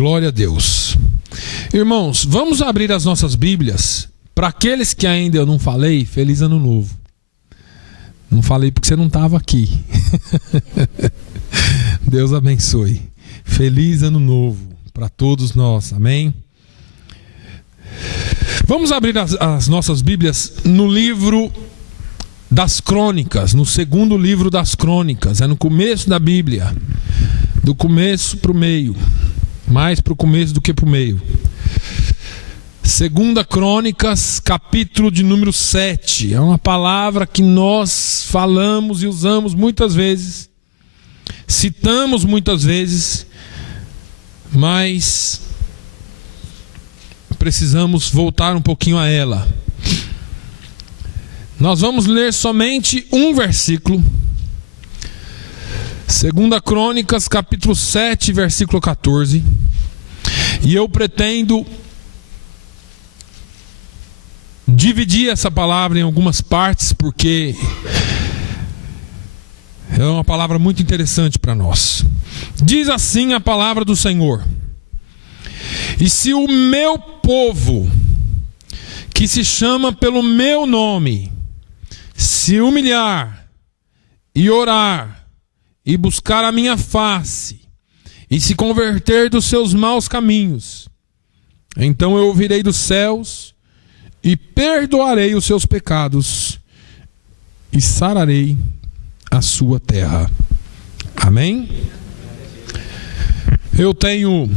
Glória a Deus. Irmãos, vamos abrir as nossas Bíblias. Para aqueles que ainda eu não falei, feliz ano novo. Não falei porque você não estava aqui. Deus abençoe. Feliz ano novo para todos nós, amém? Vamos abrir as nossas Bíblias no livro das Crônicas, no segundo livro das Crônicas. É no começo da Bíblia, do começo para o meio, mais para o começo do que para o meio. Segunda Crônicas, capítulo de número 7. É uma palavra que nós falamos e usamos muitas vezes, citamos muitas vezes, mas precisamos voltar um pouquinho a ela. Nós vamos ler somente um versículo. Segunda Crônicas, capítulo 7, versículo 14. E eu pretendo dividir essa palavra em algumas partes, porque é uma palavra muito interessante para nós. Diz assim a palavra do Senhor: e se o meu povo, que se chama pelo meu nome, se humilhar e orar e buscar a minha face e se converter dos seus maus caminhos, então eu ouvirei dos céus e perdoarei os seus pecados e sararei a sua terra. Amém? Eu tenho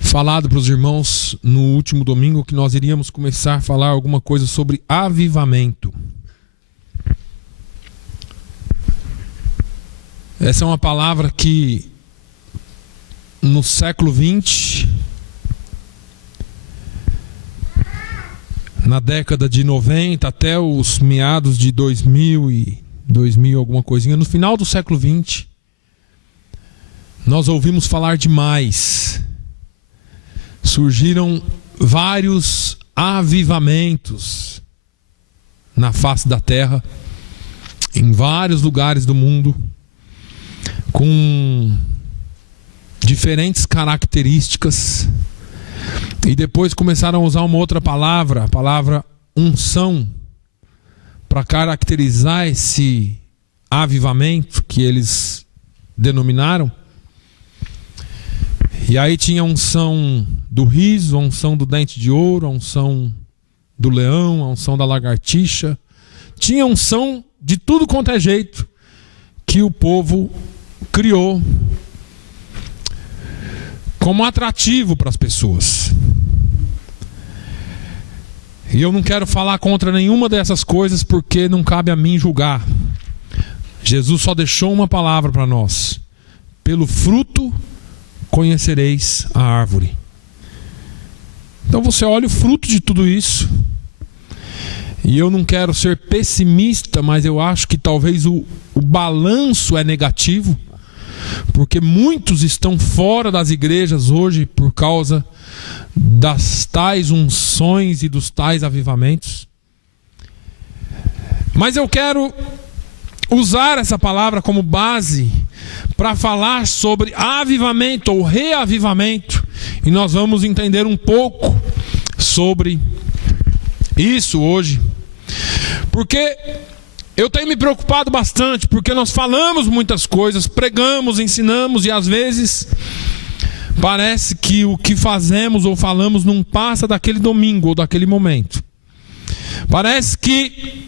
falado para os irmãos no último domingo que nós iríamos começar a falar alguma coisa sobre avivamento. Essa é uma palavra que no século 20, na década de 90 até os meados de 2000 alguma coisinha, no final do século 20, nós ouvimos falar demais. Surgiram vários avivamentos na face da terra, em vários lugares do mundo, com diferentes características. E depois começaram a usar uma outra palavra, a palavra unção, para caracterizar esse avivamento que eles denominaram. E aí tinha a unção do riso, a unção do dente de ouro, a unção do leão, a unção da lagartixa. Tinha a unção de tudo quanto é jeito que o povo criou como atrativo para as pessoas. E eu não quero falar contra nenhuma dessas coisas, porque não cabe a mim julgar. Jesus só deixou uma palavra para nós: pelo fruto conhecereis a árvore. Então você olha o fruto de tudo isso. E eu não quero ser pessimista, mas eu acho que talvez o balanço é negativo, porque muitos estão fora das igrejas hoje por causa das tais unções e dos tais avivamentos. Mas eu quero usar essa palavra como base para falar sobre avivamento ou reavivamento, e nós vamos entender um pouco sobre isso hoje, porque eu tenho me preocupado bastante, porque nós falamos muitas coisas, pregamos, ensinamos, e às vezes parece que o que fazemos ou falamos não passa daquele domingo ou daquele momento. Parece que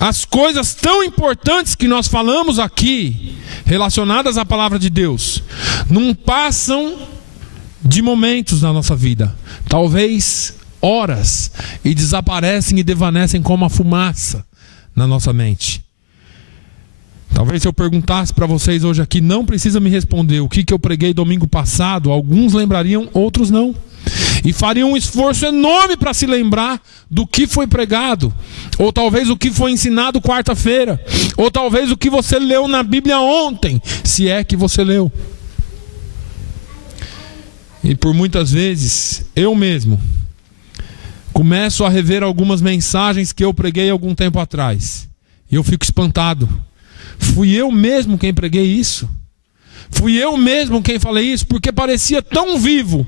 as coisas tão importantes que nós falamos aqui, relacionadas à palavra de Deus, não passam de momentos na nossa vida, talvez horas, e desaparecem e desvanecem como a fumaça na nossa mente. Talvez se eu perguntasse para vocês hoje aqui, não precisa me responder o que eu preguei domingo passado, alguns lembrariam, outros não, e fariam um esforço enorme para se lembrar do que foi pregado, ou talvez o que foi ensinado quarta-feira, ou talvez o que você leu na Bíblia ontem, se é que você leu. E por muitas vezes eu mesmo começo a rever algumas mensagens que eu preguei algum tempo atrás, e eu fico espantado. Fui eu mesmo quem preguei isso? Fui eu mesmo quem falei isso, porque parecia tão vivo,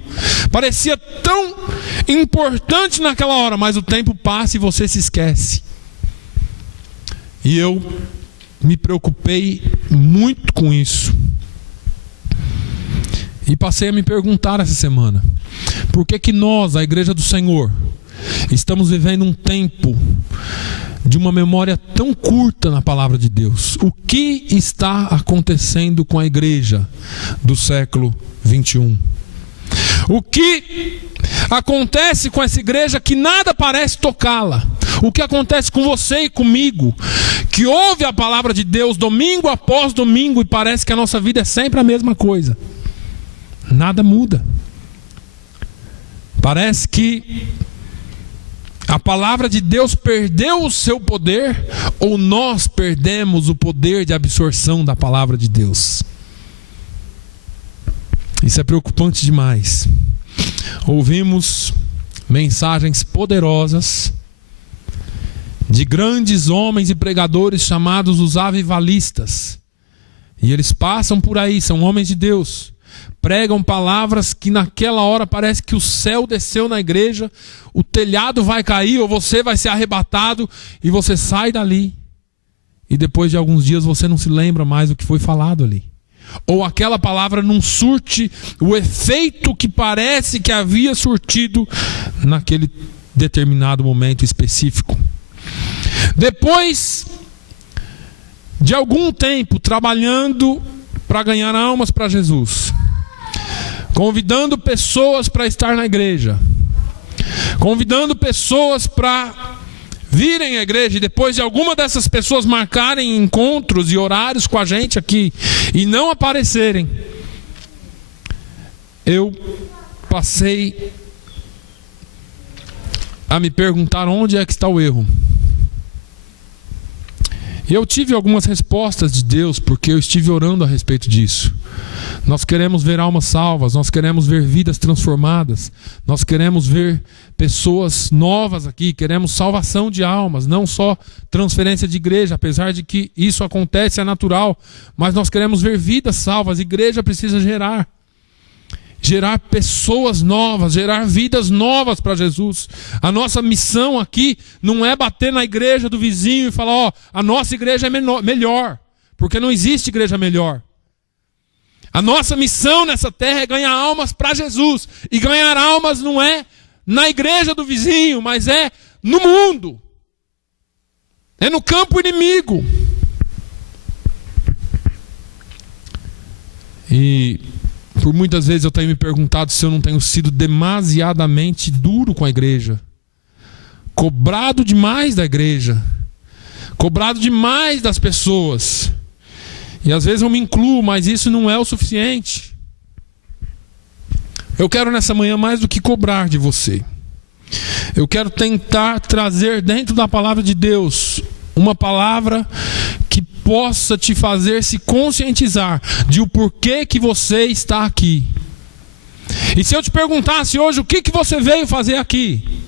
parecia tão importante naquela hora, mas o tempo passa e você se esquece. E eu me preocupei muito com isso. E passei a me perguntar essa semana: por que nós, a Igreja do Senhor, estamos vivendo um tempo de uma memória tão curta na palavra de Deus? O que está acontecendo com a igreja do século 21? O que acontece com essa igreja que nada parece tocá-la? O que acontece com você e comigo, que ouve a palavra de Deus domingo após domingo e parece que a nossa vida é sempre a mesma coisa? Nada muda. Parece que a palavra de Deus perdeu o seu poder, ou nós perdemos o poder de absorção da palavra de Deus. Isso é preocupante demais. Ouvimos mensagens poderosas de grandes homens e pregadores chamados os avivalistas. E eles passam por aí, são homens de Deus. Pregam palavras que naquela hora parece que o céu desceu na igreja, o telhado vai cair ou você vai ser arrebatado e você sai dali. E depois de alguns dias você não se lembra mais do que foi falado ali. Ou aquela palavra não surte o efeito que parece que havia surtido naquele determinado momento específico. Depois de algum tempo trabalhando para ganhar almas para Jesus, convidando pessoas para estar na igreja, convidando pessoas para virem à igreja, e depois de alguma dessas pessoas marcarem encontros e horários com a gente aqui e não aparecerem, eu passei a me perguntar onde é que está o erro. E eu tive algumas respostas de Deus, porque eu estive orando a respeito disso. Nós queremos ver almas salvas, nós queremos ver vidas transformadas, nós queremos ver pessoas novas aqui, queremos salvação de almas, não só transferência de igreja, apesar de que isso acontece, é natural, mas nós queremos ver vidas salvas. A igreja precisa gerar pessoas novas, gerar vidas novas para Jesus. A nossa missão aqui não é bater na igreja do vizinho e falar, ó, a nossa igreja é melhor, porque não existe igreja melhor. A nossa missão nessa terra é ganhar almas para Jesus. E ganhar almas não é na igreja do vizinho, mas é no mundo. É no campo inimigo. E por muitas vezes eu tenho me perguntado se eu não tenho sido demasiadamente duro com a igreja. Cobrado demais da igreja. Cobrado demais das pessoas. E às vezes eu me incluo, mas isso não é o suficiente. Eu quero nessa manhã mais do que cobrar de você. Eu quero tentar trazer dentro da palavra de Deus uma palavra que possa te fazer se conscientizar de o porquê que você está aqui. E se eu te perguntasse hoje o que você veio fazer aqui?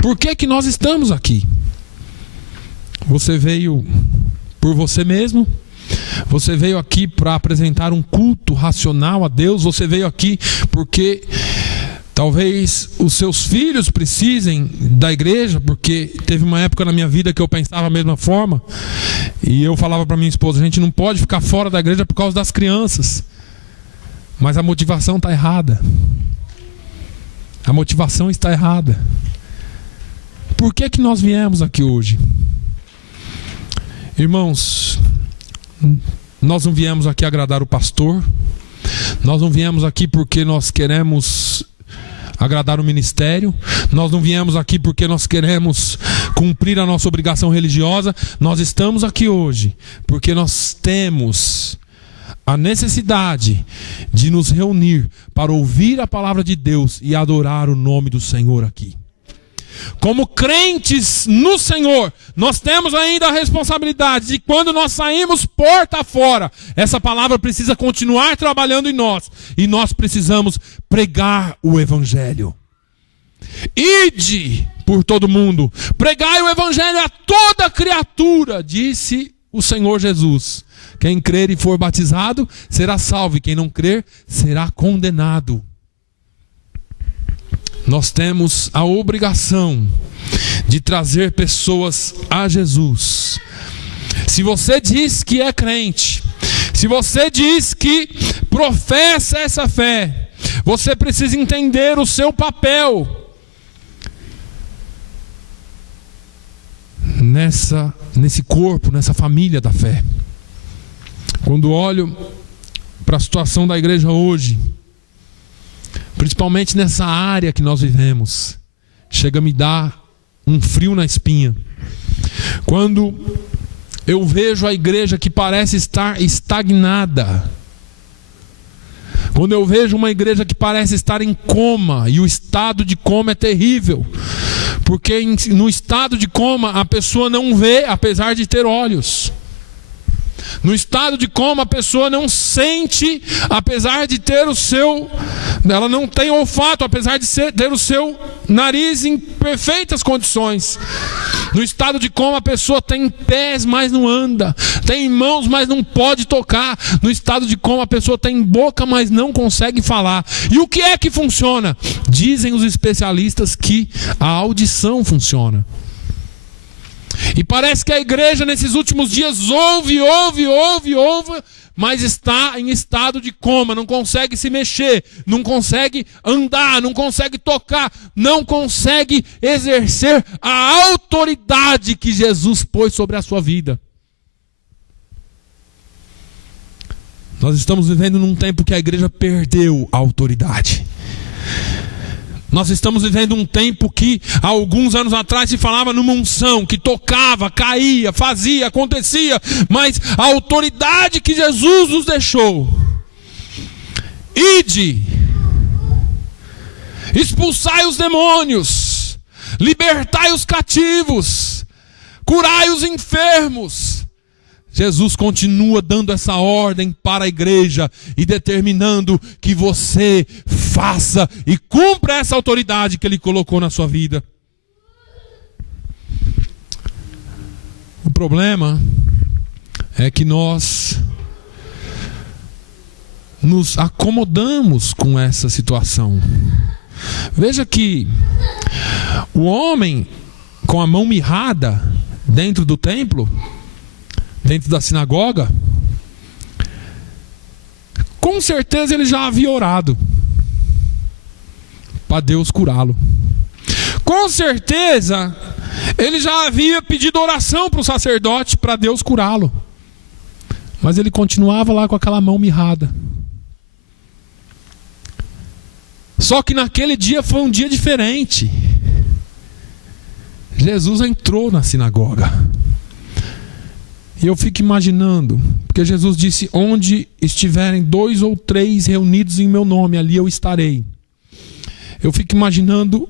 Por que nós estamos aqui? Você veio por você mesmo? Você veio aqui para apresentar um culto racional a Deus? Você veio aqui porque talvez os seus filhos precisem da igreja? Porque teve uma época na minha vida que eu pensava da mesma forma, e eu falava para minha esposa, a gente não pode ficar fora da igreja por causa das crianças. Mas a motivação está errada. A motivação está errada. Por que nós viemos aqui hoje? Irmãos, nós não viemos aqui agradar o pastor, nós não viemos aqui porque nós queremos agradar o ministério, nós não viemos aqui porque nós queremos cumprir a nossa obrigação religiosa. Nós estamos aqui hoje porque nós temos a necessidade de nos reunir para ouvir a palavra de Deus e adorar o nome do Senhor aqui. Como crentes no Senhor, nós temos ainda a responsabilidade de, quando nós saímos porta fora, essa palavra precisa continuar trabalhando em nós, e nós precisamos pregar o Evangelho. Ide por todo mundo, pregai o Evangelho a toda criatura, disse o Senhor Jesus. Quem crer e for batizado será salvo, e quem não crer será condenado. Nós temos a obrigação de trazer pessoas a Jesus. Se você diz que é crente, se você diz que professa essa fé, você precisa entender o seu papel nesse corpo, nessa família da fé. Quando olho para a situação da igreja hoje, principalmente nessa área que nós vivemos, chega a me dar um frio na espinha. Quando eu vejo a igreja que parece estar estagnada, quando eu vejo uma igreja que parece estar em coma, e o estado de coma é terrível, porque no estado de coma a pessoa não vê, apesar de ter olhos. No estado de coma a pessoa não sente, apesar de ter ela não tem olfato, apesar de ter o seu nariz em perfeitas condições. No estado de coma a pessoa tem pés, mas não anda, tem mãos, mas não pode tocar. No estado de coma a pessoa tem boca, mas não consegue falar. E o que é que funciona? Dizem os especialistas que a audição funciona. E parece que a igreja nesses últimos dias ouve, mas está em estado de coma, não consegue se mexer, não consegue andar, não consegue tocar, não consegue exercer a autoridade que Jesus pôs sobre a sua vida. Nós estamos vivendo num tempo que a igreja perdeu a autoridade. Nós estamos vivendo um tempo que há alguns anos atrás se falava numa unção que tocava, caía, fazia, acontecia, mas a autoridade que Jesus nos deixou: ide, expulsai os demônios, libertai os cativos, curai os enfermos. Jesus continua dando essa ordem para a igreja e determinando que você faça e cumpra essa autoridade que Ele colocou na sua vida. O problema é que nós nos acomodamos com essa situação. Veja que o homem com a mão mirrada dentro do templo, dentro da sinagoga, com certeza ele já havia orado para Deus curá-lo. Com certeza ele já havia pedido oração para o sacerdote para Deus curá-lo. Mas ele continuava lá com aquela mão mirrada. Só que naquele dia foi um dia diferente. Jesus entrou na sinagoga. E eu fico imaginando, porque Jesus disse: onde estiverem 2 ou 3 reunidos em meu nome, ali eu estarei. Eu fico imaginando,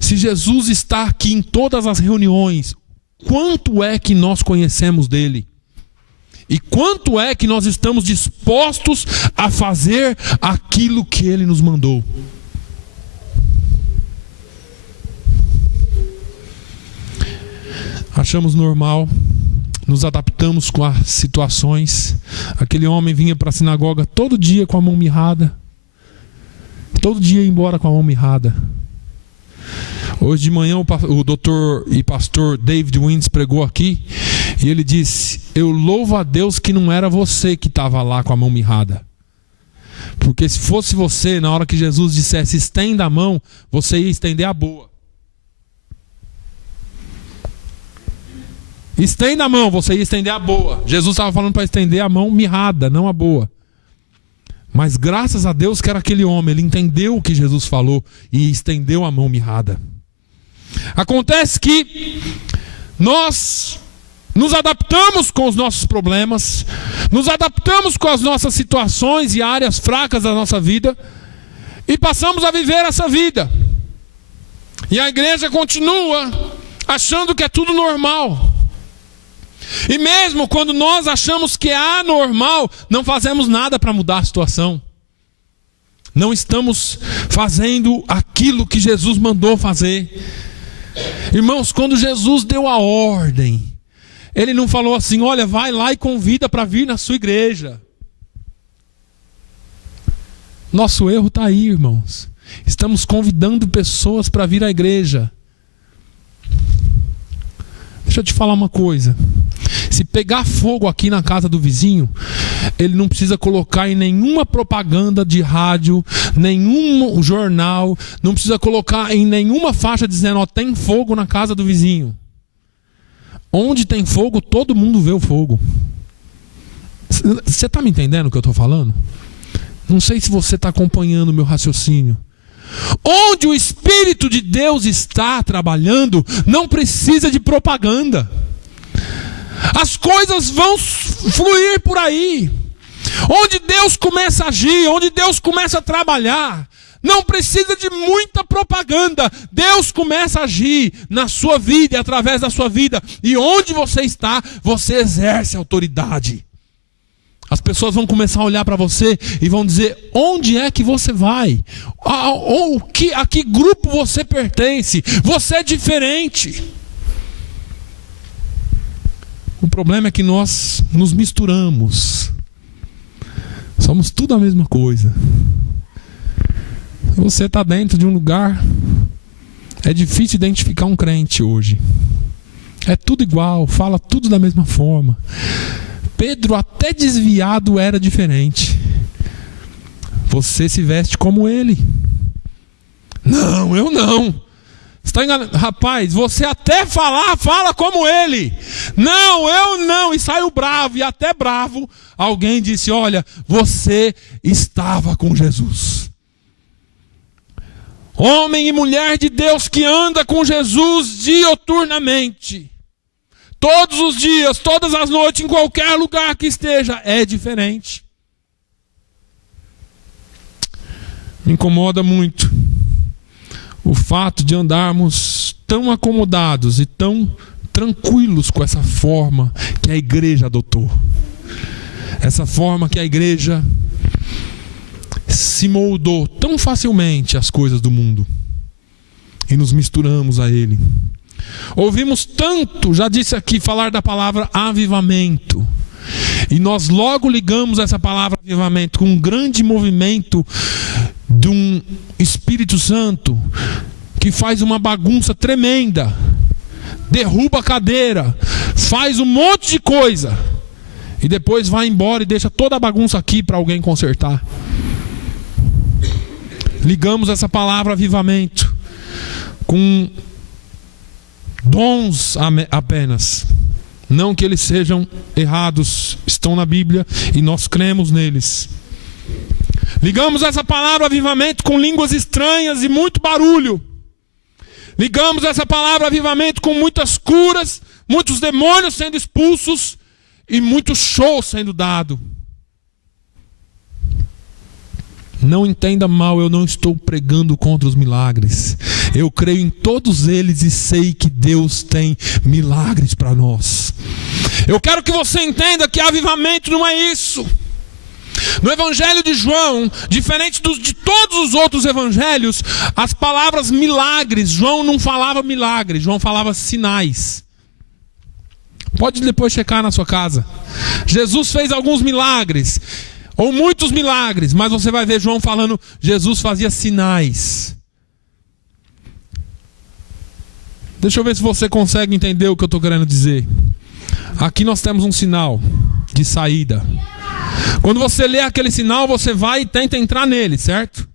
se Jesus está aqui em todas as reuniões, quanto é que nós conhecemos dele? E quanto é que nós estamos dispostos a fazer aquilo que ele nos mandou? Achamos normal, nos adaptamos com as situações. Aquele homem vinha para a sinagoga todo dia com a mão mirrada. Todo dia ia embora com a mão mirrada. Hoje de manhã o doutor e pastor David Wins pregou aqui. E ele disse: eu louvo a Deus que não era você que estava lá com a mão mirrada. Porque se fosse você, na hora que Jesus dissesse estenda a mão, você ia estender a boa. Estenda a mão, você ia estender a boa. Jesus estava falando para estender a mão mirrada, não a boa. Mas graças a Deus que era aquele homem, ele entendeu o que Jesus falou e estendeu a mão mirrada. Acontece que nós nos adaptamos com os nossos problemas, nos adaptamos com as nossas situações e áreas fracas da nossa vida e passamos a viver essa vida. E a igreja continua achando que é tudo normal. E mesmo quando nós achamos que é anormal, não fazemos nada para mudar a situação. Não estamos fazendo aquilo que Jesus mandou fazer. Irmãos, quando Jesus deu a ordem, Ele não falou assim: olha, vai lá e convida para vir na sua igreja. Nosso erro está aí, irmãos. Estamos convidando pessoas para vir à igreja. Deixa eu te falar uma coisa. Se pegar fogo aqui na casa do vizinho, ele não precisa colocar em nenhuma propaganda de rádio, nenhum jornal, não precisa colocar em nenhuma faixa dizendo: ó, tem fogo na casa do vizinho. Onde tem fogo, todo mundo vê o fogo. Você está me entendendo o que eu estou falando? Não sei se você está acompanhando o meu raciocínio. Onde o Espírito de Deus está trabalhando, não precisa de propaganda. As coisas vão fluir por aí. Onde Deus começa a agir, onde Deus começa a trabalhar, não precisa de muita propaganda. Deus começa a agir na sua vida e através da sua vida. E onde você está, você exerce autoridade. As pessoas vão começar a olhar para você e vão dizer: onde é que você vai? A que grupo você pertence? Você é diferente. O problema é que nós nos misturamos. Somos tudo a mesma coisa. Você está dentro de um lugar, é difícil identificar um crente hoje. É tudo igual, fala tudo da mesma forma. Pedro, até desviado, era diferente. Você se veste como ele. Não, eu não. Você está enganado. Rapaz, você até fala como ele. Não, eu não. E saiu bravo, e até bravo, alguém disse: olha, você estava com Jesus. Homem e mulher de Deus que anda com Jesus dioturnamente. Todos os dias, todas as noites, em qualquer lugar que esteja, é diferente. Me incomoda muito o fato de andarmos tão acomodados e tão tranquilos com essa forma que a igreja adotou. Essa forma que a igreja se moldou tão facilmente às coisas do mundo. E nos misturamos a ele. Ouvimos tanto, já disse aqui, falar da palavra avivamento. E nós logo ligamos essa palavra avivamento com um grande movimento de um Espírito Santo que faz uma bagunça tremenda, derruba a cadeira, faz um monte de coisa e depois vai embora e deixa toda a bagunça aqui para alguém consertar. Ligamos essa palavra avivamento com dons apenas. Não que eles sejam errados, estão na Bíblia e nós cremos neles. Ligamos essa palavra avivamento com línguas estranhas e muito barulho. Ligamos essa palavra avivamento com muitas curas, muitos demônios sendo expulsos e muito show sendo dado. Não entenda mal, eu não estou pregando contra os milagres. Eu creio em todos eles e sei que Deus tem milagres para nós. Eu quero que você entenda que avivamento não é isso. No Evangelho de João, diferente de todos os outros evangelhos, as palavras milagres, João não falava milagres, João falava sinais. Pode depois checar na sua casa. Jesus fez alguns milagres, ou muitos milagres, mas você vai ver João falando, Jesus fazia sinais. Deixa eu ver se você consegue entender o que eu estou querendo dizer. Aqui nós temos um sinal de saída. Quando você lê aquele sinal, você vai e tenta entrar nele, certo?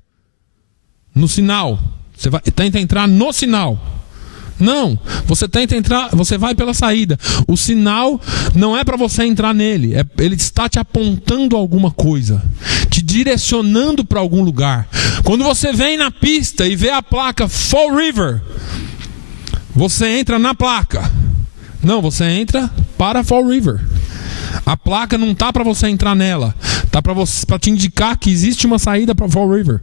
No sinal. Você tenta entrar no sinal. Não, você tenta entrar, você vai pela saída. O sinal não é para você entrar nele, ele está te apontando alguma coisa, te direcionando para algum lugar. Quando você vem na pista e vê a placa Fall River, você entra na placa. Não, você entra para Fall River. A placa não está para você entrar nela, está para te indicar que existe uma saída para Fall River.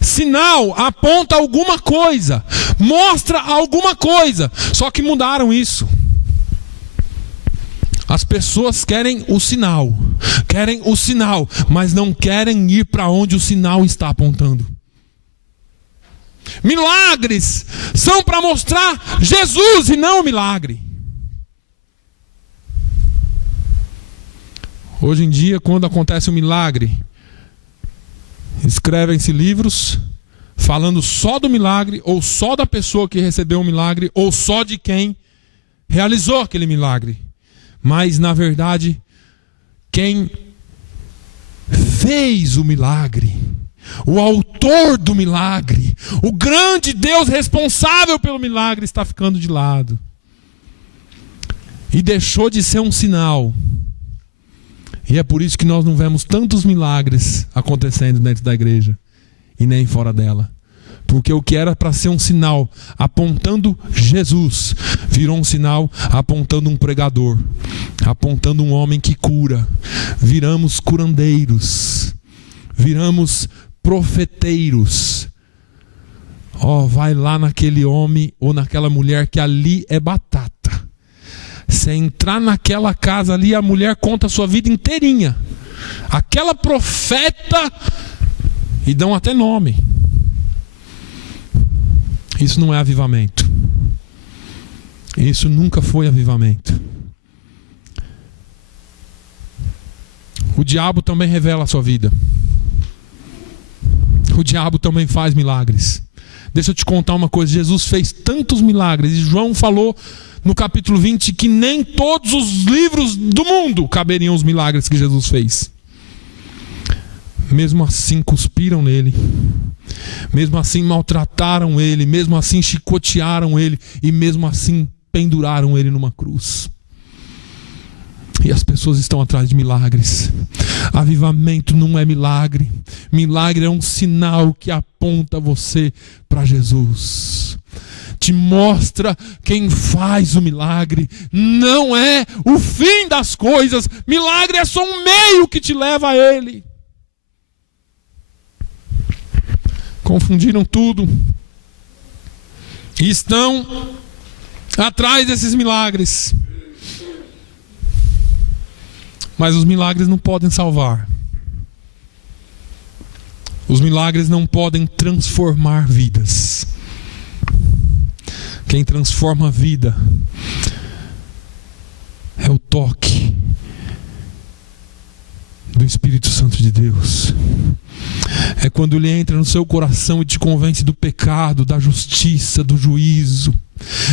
Sinal aponta alguma coisa, mostra alguma coisa, só que mudaram isso. As pessoas querem o sinal, mas não querem ir para onde o sinal está apontando. Milagres são para mostrar Jesus e não o milagre. Hoje em dia, quando acontece um milagre, escrevem-se livros falando só do milagre, ou só da pessoa que recebeu o milagre, ou só de quem realizou aquele milagre. Mas, na verdade, quem fez o milagre, o autor do milagre, o grande Deus responsável pelo milagre, está ficando de lado. E deixou de ser um sinal. E é por isso que nós não vemos tantos milagres acontecendo dentro da igreja e nem fora dela. Porque o que era para ser um sinal apontando Jesus, virou um sinal apontando um pregador, apontando um homem que cura. Viramos curandeiros, viramos profeteiros. Vai lá naquele homem ou naquela mulher que ali é batata. Se entrar naquela casa ali, a mulher conta a sua vida inteirinha. Aquela profeta, e dão até nome. Isso não é avivamento. Isso nunca foi avivamento. O diabo também revela a sua vida. O diabo também faz milagres. Deixa eu te contar uma coisa. Jesus fez tantos milagres. E João falou no capítulo 20 que nem todos os livros do mundo caberiam os milagres que Jesus fez. Mesmo assim cuspiram nele. Mesmo assim maltrataram ele. Mesmo assim chicotearam ele. E mesmo assim penduraram ele numa cruz. E as pessoas estão atrás de milagres. Avivamento não é milagre. Milagre é um sinal que aponta você para Jesus. Te mostra quem faz o milagre. Não é o fim das coisas. Milagre é só um meio que te leva a Ele. Confundiram tudo. E estão atrás desses milagres. Mas os milagres não podem salvar. Os milagres não podem transformar vidas. Quem transforma a vida é o toque do Espírito Santo de Deus. É quando ele entra no seu coração e te convence do pecado, da justiça, do juízo.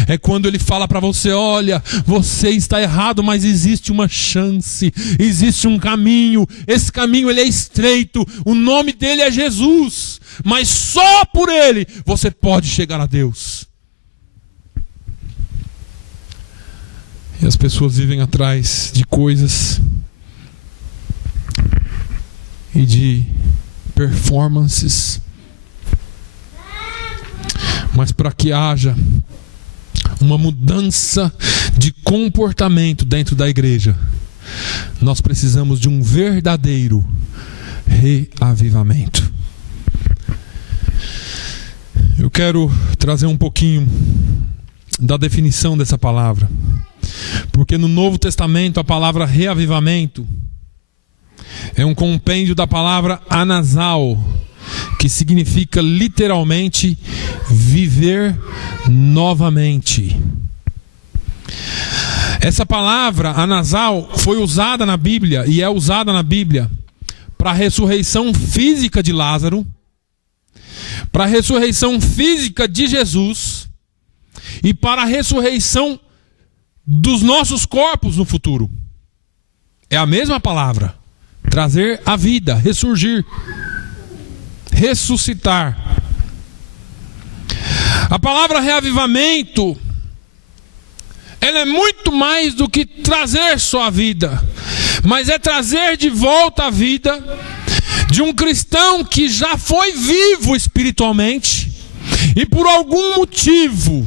É quando ele fala para você: olha, você está errado, mas existe uma chance, existe um caminho. Esse caminho ele é estreito, o nome dele é Jesus, mas só por ele você pode chegar a Deus. E as pessoas vivem atrás de coisas e de performances, mas para que haja uma mudança de comportamento dentro da igreja, nós precisamos de um verdadeiro reavivamento. Eu quero trazer um pouquinho da definição dessa palavra, porque no Novo Testamento a palavra reavivamento é um compêndio da palavra anasal, que significa literalmente viver novamente. Essa palavra anasal foi usada na Bíblia e é usada na Bíblia para a ressurreição física de Lázaro, para a ressurreição física de Jesus e para a ressurreição dos nossos corpos no futuro. É a mesma palavra. Trazer a vida, ressurgir, ressuscitar. A palavra reavivamento, ela é muito mais do que trazer só a vida, mas é trazer de volta a vida de um cristão que já foi vivo espiritualmente e por algum motivo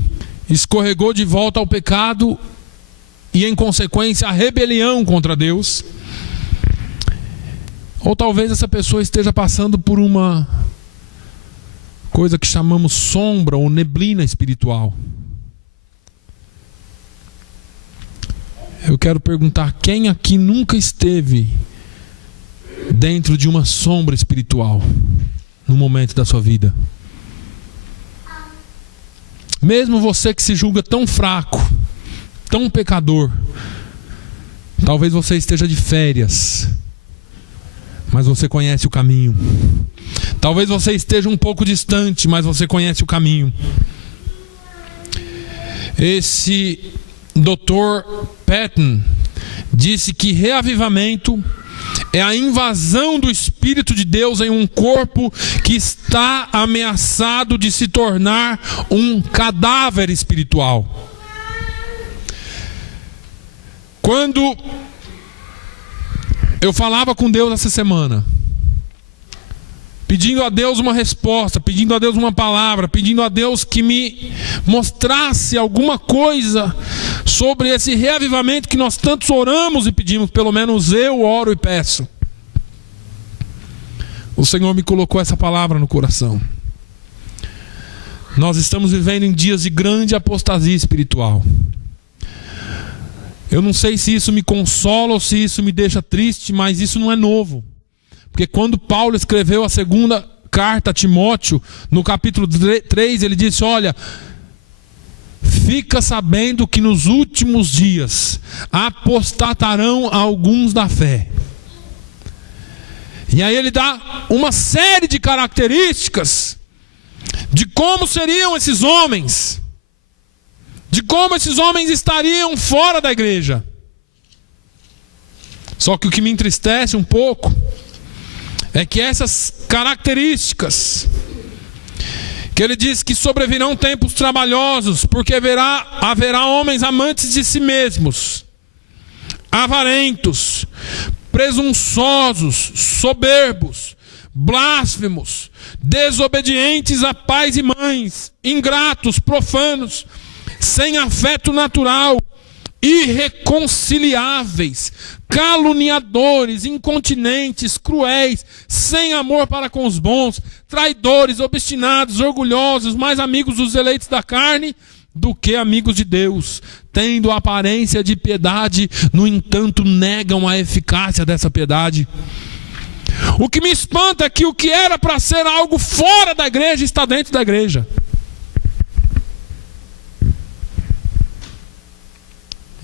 escorregou de volta ao pecado e em consequência a rebelião contra Deus. Ou talvez essa pessoa esteja passando por uma coisa que chamamos sombra ou neblina espiritual. Eu quero perguntar: quem aqui nunca esteve dentro de uma sombra espiritual no momento da sua vida? Mesmo você que se julga tão fraco, tão pecador, Talvez você esteja de férias, mas você conhece o caminho. Talvez você esteja um pouco distante, mas você conhece o caminho. Esse Dr. Patton disse que reavivamento é a invasão do Espírito de Deus em um corpo que está ameaçado de se tornar um cadáver espiritual. Quando eu falava com Deus essa semana, pedindo a Deus uma resposta, pedindo a Deus uma palavra, pedindo a Deus que me mostrasse alguma coisa sobre esse reavivamento que nós tantos oramos e pedimos, pelo menos eu oro e peço. O Senhor me colocou essa palavra no coração. Nós estamos vivendo em dias de grande apostasia espiritual. Eu não sei se isso me consola ou se isso me deixa triste, mas isso não é novo. Porque quando Paulo escreveu a segunda carta a Timóteo, no capítulo 3, ele disse: olha, fica sabendo que nos últimos dias apostatarão alguns da fé. E aí ele dá uma série de características de como seriam esses homens, de como esses homens estariam fora da igreja. Só que o que me entristece um pouco é que essas características, que ele diz que sobrevirão tempos trabalhosos, porque haverá homens amantes de si mesmos, avarentos, presunçosos, soberbos, blasfemos, desobedientes a pais e mães, ingratos, profanos, sem afeto natural, irreconciliáveis, caluniadores, incontinentes, cruéis, sem amor para com os bons, traidores, obstinados, orgulhosos, mais amigos dos eleitos da carne do que amigos de Deus, tendo aparência de piedade, no entanto negam a eficácia dessa piedade. O que me espanta é que o que era para ser algo fora da igreja está dentro da igreja.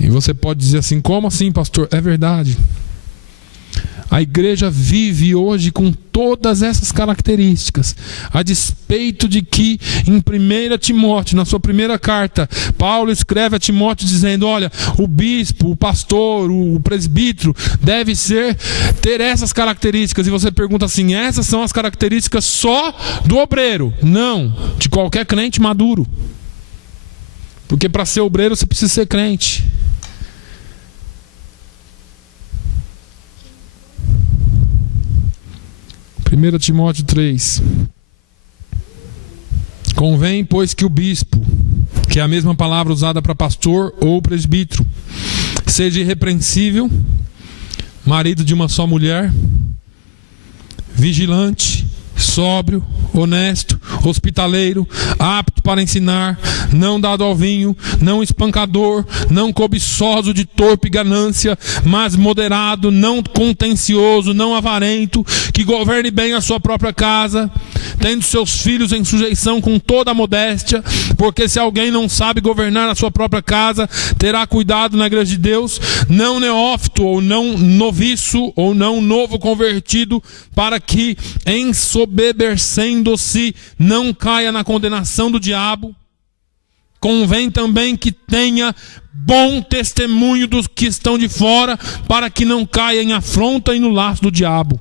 E você pode dizer assim: como assim, pastor? É verdade. A igreja vive hoje com todas essas características, a despeito de que em 1 Timóteo, na sua primeira carta, Paulo escreve a Timóteo dizendo: olha, o bispo, o pastor, o presbítero deve ter essas características. E você pergunta assim: essas são as características só do obreiro? Não, de qualquer crente maduro. Porque para ser obreiro você precisa ser crente. 1 Timóteo 3. Convém, pois, que o bispo, que é a mesma palavra usada para pastor ou presbítero, seja irrepreensível, marido de uma só mulher, vigilante, sóbrio, honesto, hospitaleiro, apto para ensinar, não dado ao vinho, não espancador, não cobiçoso de torpe ganância, mas moderado, não contencioso, não avarento, que governe bem a sua própria casa, tendo seus filhos em sujeição com toda a modéstia, porque se alguém não sabe governar a sua própria casa, terá cuidado na igreja de Deus, não neófito, ou não noviço, ou não novo convertido, para que, ensoberbecendo-se, não caia na condenação do diabo. Convém também que tenha bom testemunho dos que estão de fora, para que não caia em afronta e no laço do diabo.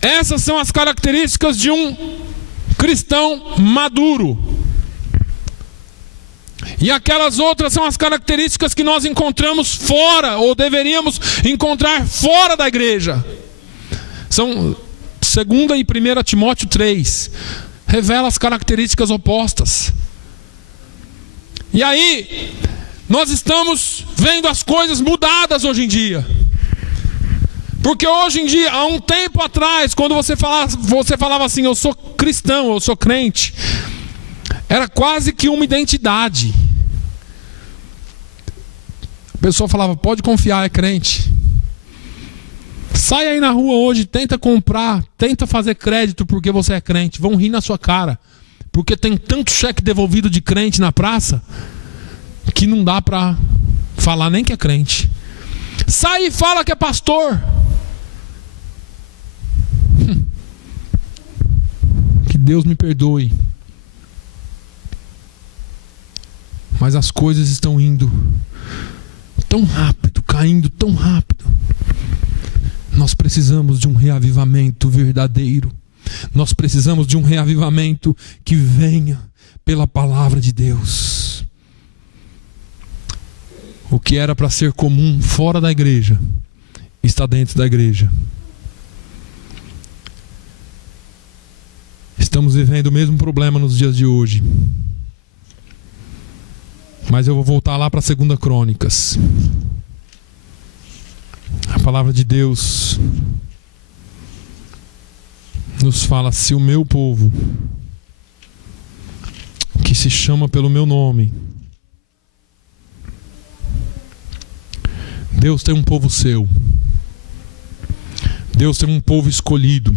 Essas são as características de um cristão maduro. E aquelas outras são as características que nós encontramos fora, ou deveríamos encontrar fora da igreja. São 2 e 1 Timóteo 3. Revela as características opostas. E aí, nós estamos vendo as coisas mudadas hoje em dia. Porque hoje em dia, há um tempo atrás, quando você falava assim: eu sou cristão, eu sou crente, era quase que uma identidade. A pessoa falava: pode confiar, é crente. Sai aí na rua hoje, tenta comprar, tenta fazer crédito porque você é crente. Vão rir na sua cara, porque tem tanto cheque devolvido de crente na praça que não dá para falar nem que é crente. Sai e fala que é pastor. Que Deus me perdoe. Mas as coisas estão indo tão rápido, caindo tão rápido. Nós precisamos de um reavivamento verdadeiro. Nós precisamos de um reavivamento que venha pela palavra de Deus. O que era para ser comum fora da igreja, está dentro da igreja. Estamos vivendo o mesmo problema nos dias de hoje. Mas eu vou voltar lá para 2 Crônicas. A palavra de Deus nos fala: se o meu povo, que se chama pelo meu nome. Deus tem um povo seu. Deus tem um povo escolhido,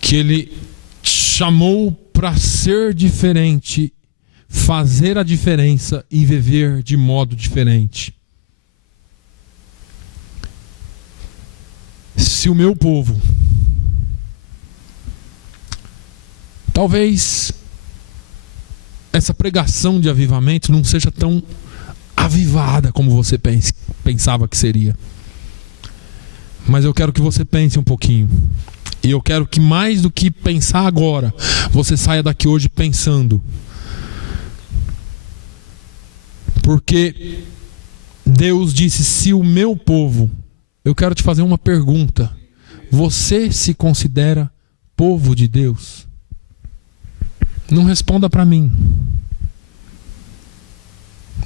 que Ele chamou para ser diferente, fazer a diferença e viver de modo diferente. Se o meu povo, talvez essa pregação de avivamento não seja tão avivada como você pensava que seria. Mas eu quero que você pense um pouquinho. E eu quero que, mais do que pensar agora, você saia daqui hoje pensando. Porque Deus disse: se o meu povo... Eu quero te fazer uma pergunta. Você se considera povo de Deus? Não responda para mim.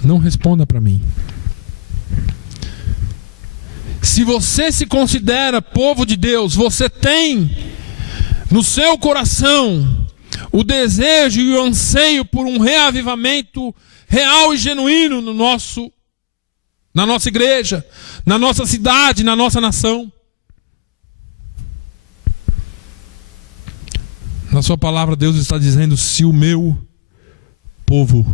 Não responda para mim. Se você se considera povo de Deus, você tem no seu coração o desejo e o anseio por um reavivamento real e genuíno na nossa igreja, na nossa cidade, na nossa nação. Na sua palavra, Deus está dizendo: se o meu povo.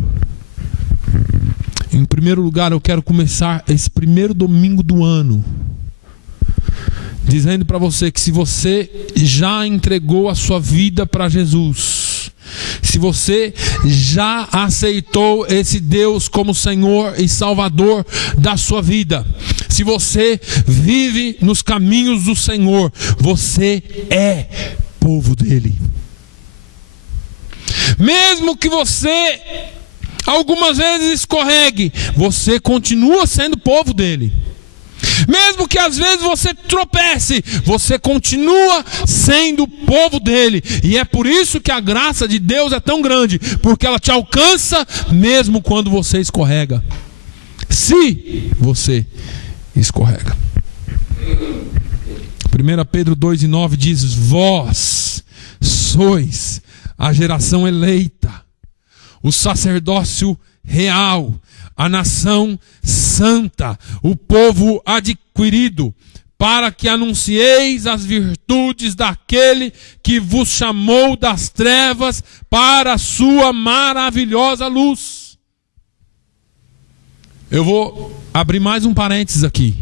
Em primeiro lugar, eu quero começar esse primeiro domingo do ano dizendo para você que, se você já entregou a sua vida para Jesus, se você já aceitou esse Deus como Senhor e Salvador da sua vida, se você vive nos caminhos do Senhor, você é povo dele. Mesmo que você algumas vezes escorregue, você continua sendo povo dele. Mesmo que às vezes você tropece, você continua sendo povo dele. E é por isso que a graça de Deus é tão grande, porque ela te alcança mesmo quando você escorrega. Se você escorrega. 1 Pedro 2:9 diz: vós sois a geração eleita, o sacerdócio real, a nação santa, o povo adquirido, para que anuncieis as virtudes daquele que vos chamou das trevas para a sua maravilhosa luz. Eu vou abrir mais um parênteses aqui.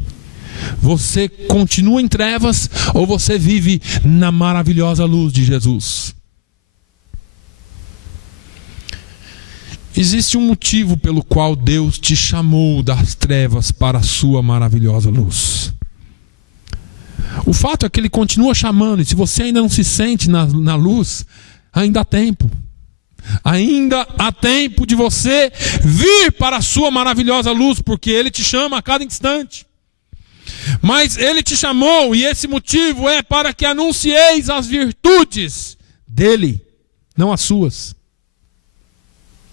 Você continua em trevas ou você vive na maravilhosa luz de Jesus? Existe um motivo pelo qual Deus te chamou das trevas para a sua maravilhosa luz. O fato é que Ele continua chamando, e se você ainda não se sente na luz, ainda há tempo. Ainda há tempo de você vir para a sua maravilhosa luz, porque Ele te chama a cada instante. Mas Ele te chamou, e esse motivo é para que anuncieis as virtudes dEle, não as suas.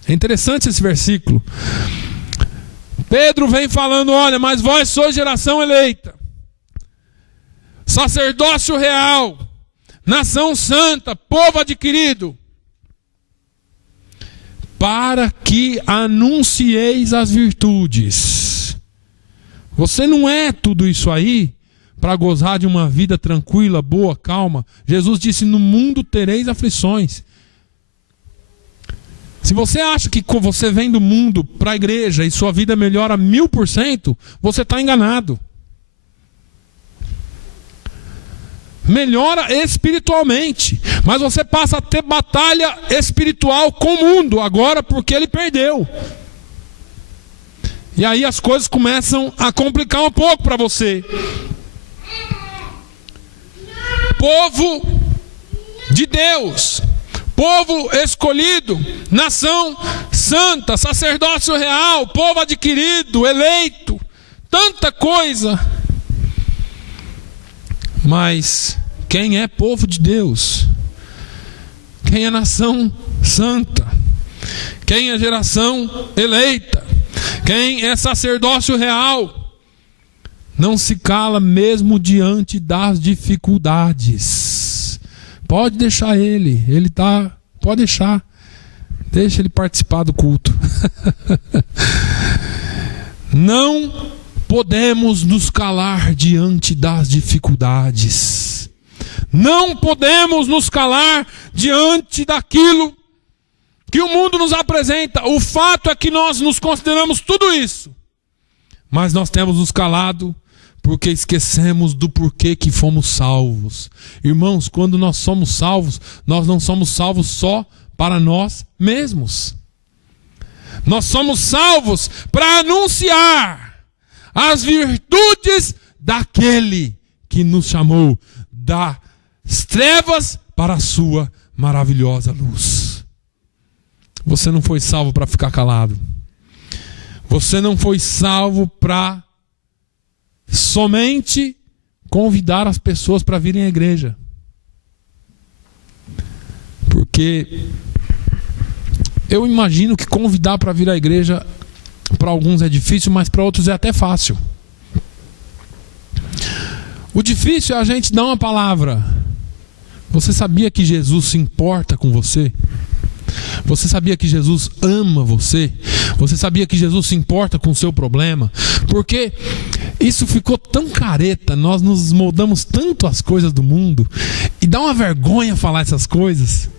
É interessante esse versículo. Pedro vem falando: olha, mas vós sois geração eleita, sacerdócio real, nação santa, povo adquirido, para que anuncieis as virtudes. Você não é tudo isso aí para gozar de uma vida tranquila, boa, calma. Jesus disse: no mundo tereis aflições. Se você acha que você vem do mundo para a igreja e sua vida melhora 1000%, você está enganado. Melhora espiritualmente, mas você passa a ter batalha espiritual com o mundo agora porque ele perdeu. E aí as coisas começam a complicar um pouco para você. Povo de Deus, povo escolhido, nação santa, sacerdócio real, povo adquirido, eleito, tanta coisa. Mas quem é povo de Deus? Quem é nação santa? Quem é geração eleita? Quem é sacerdócio real? Não se cala mesmo diante das dificuldades. Pode deixar ele tá, pode deixar. Deixa ele participar do culto. Não podemos nos calar diante das dificuldades. Não podemos nos calar diante daquilo que o mundo nos apresenta. O fato é que nós nos consideramos tudo isso, mas nós temos nos calado porque esquecemos do porquê que fomos salvos. Irmãos, quando nós somos salvos, nós não somos salvos só para nós mesmos. Nós somos salvos para anunciar as virtudes daquele que nos chamou das trevas para a sua maravilhosa luz. Você não foi salvo para ficar calado. Você não foi salvo para somente convidar as pessoas para virem à igreja. Porque eu imagino que convidar para vir à igreja para alguns é difícil, mas para outros é até fácil. O difícil é a gente dar uma palavra. Você sabia que Jesus se importa com você? Você sabia que Jesus ama você? Você sabia que Jesus se importa com o seu problema? Porque isso ficou tão careta, nós nos moldamos tanto às coisas do mundo, e dá uma vergonha falar essas coisas,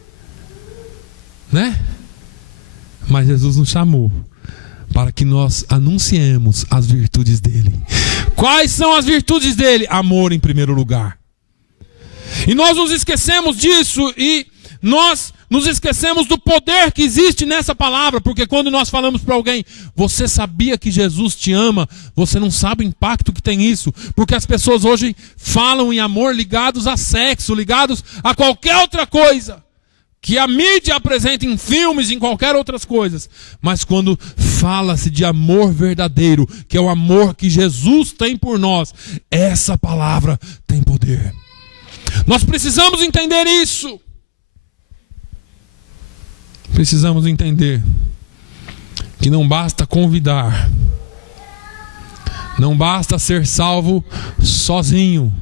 né? Mas Jesus nos chamou para que nós anunciemos as virtudes dele. Quais são as virtudes dele? Amor em primeiro lugar. E nós nos esquecemos disso, e nós nos esquecemos do poder que existe nessa palavra, porque quando nós falamos para alguém, você sabia que Jesus te ama? Você não sabe o impacto que tem isso, porque as pessoas hoje falam em amor ligados a sexo, ligados a qualquer outra coisa que a mídia apresenta em filmes, em qualquer outras coisas. Mas quando fala-se de amor verdadeiro, que é o amor que Jesus tem por nós, essa palavra tem poder. Nós precisamos entender isso. Precisamos entender que não basta convidar, não basta ser salvo sozinho.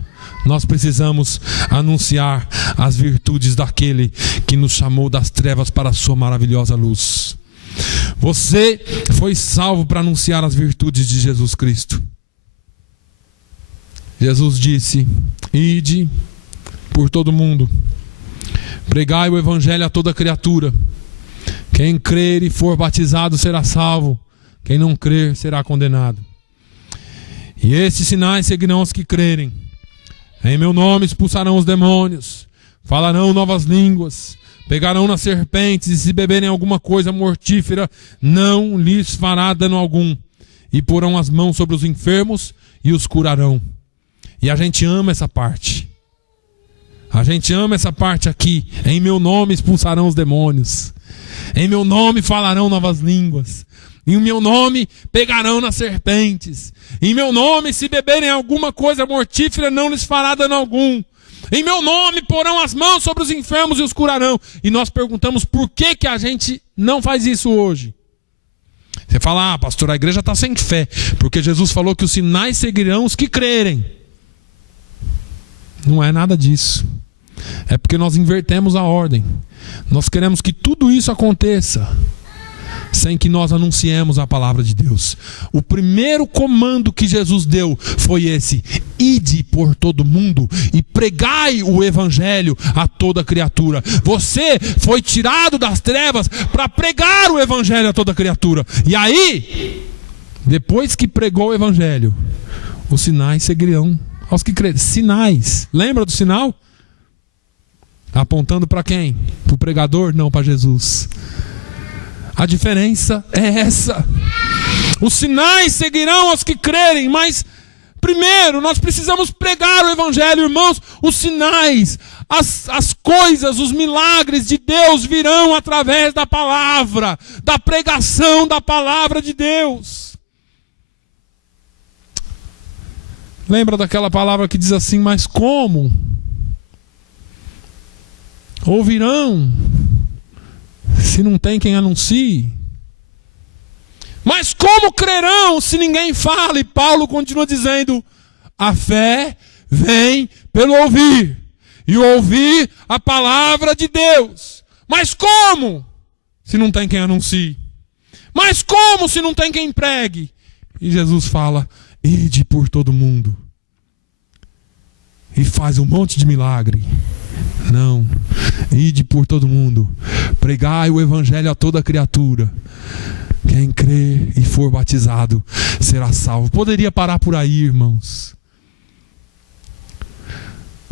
Nós precisamos anunciar as virtudes daquele que nos chamou das trevas para a sua maravilhosa luz. Você foi salvo para anunciar as virtudes de Jesus Cristo. Jesus disse: ide por todo mundo, pregai o evangelho a toda criatura. Quem crer e for batizado será salvo, quem não crer será condenado. E estes sinais seguirão os que crerem. Em meu nome expulsarão os demônios, falarão novas línguas, pegarão nas serpentes, e se beberem alguma coisa mortífera, não lhes fará dano algum. E porão as mãos sobre os enfermos e os curarão. E a gente ama essa parte. A gente ama essa parte aqui. Em meu nome expulsarão os demônios. Em meu nome falarão novas línguas. Em meu nome pegarão nas serpentes. Em meu nome, se beberem alguma coisa mortífera, não lhes fará dano algum. Em meu nome porão as mãos sobre os enfermos e os curarão. E nós perguntamos por que a gente não faz isso hoje. Você fala: pastor, a igreja está sem fé, porque Jesus falou que os sinais seguirão os que crerem. Não é nada disso. É porque nós invertemos a ordem. Nós queremos que tudo isso aconteça sem que nós anunciemos a palavra de Deus. O primeiro comando que Jesus deu foi esse: ide por todo mundo e pregai o evangelho a toda criatura. Você foi tirado das trevas para pregar o evangelho a toda criatura. E aí, depois que pregou o evangelho, os sinais seguirão aos que crerem. Sinais. Lembra do sinal? Apontando para quem? Para o pregador? Não, para Jesus. A diferença é essa. Os sinais seguirão aos que crerem, mas primeiro nós precisamos pregar o evangelho, irmãos. Os sinais, as coisas, os milagres de Deus virão através da palavra, da pregação da palavra de Deus. Lembra daquela palavra que diz assim: mas como ouvirão se não tem quem anuncie? Mas como crerão se ninguém fala? E Paulo continua dizendo: a fé vem pelo ouvir, e ouvir a palavra de Deus. Mas como se não tem quem anuncie? Mas como se não tem quem pregue? E Jesus fala: ide por todo mundo. E faz um monte de milagre. Não, ide por todo mundo, pregai o evangelho a toda criatura. Quem crer e for batizado será salvo. Poderia parar por aí, irmãos,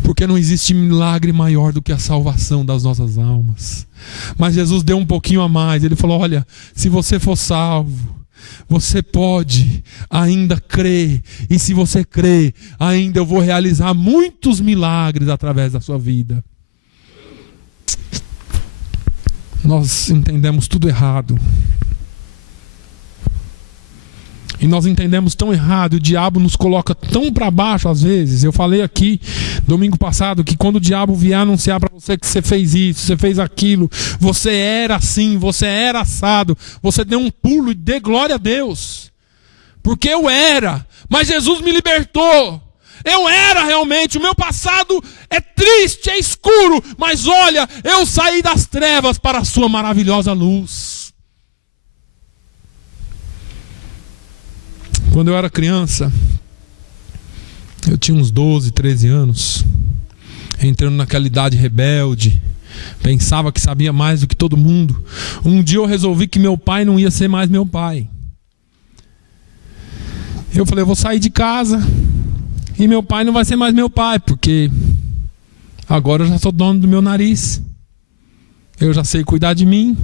porque não existe milagre maior do que a salvação das nossas almas. Mas Jesus deu um pouquinho a mais. Ele falou: olha, se você for salvo, você pode ainda crer, e se você crer, ainda eu vou realizar muitos milagres através da sua vida. Nós entendemos tudo errado. E nós entendemos tão errado, o diabo nos coloca tão para baixo às vezes. Eu falei aqui domingo passado que quando o diabo vier anunciar para você que você fez isso, você fez aquilo, você era assim, você era assado, você dê um pulo e dê glória a Deus. Porque eu era, mas Jesus me libertou. Eu era realmente, o meu passado é triste, é escuro, mas olha, eu saí das trevas para a sua maravilhosa luz. Quando eu era criança, eu tinha uns 12, 13 anos, entrando naquela idade rebelde, pensava que sabia mais do que todo mundo. Um dia eu resolvi que meu pai não ia ser mais meu pai. Eu falei: eu vou sair de casa e meu pai não vai ser mais meu pai, porque agora eu já sou dono do meu nariz, eu já sei cuidar de mim.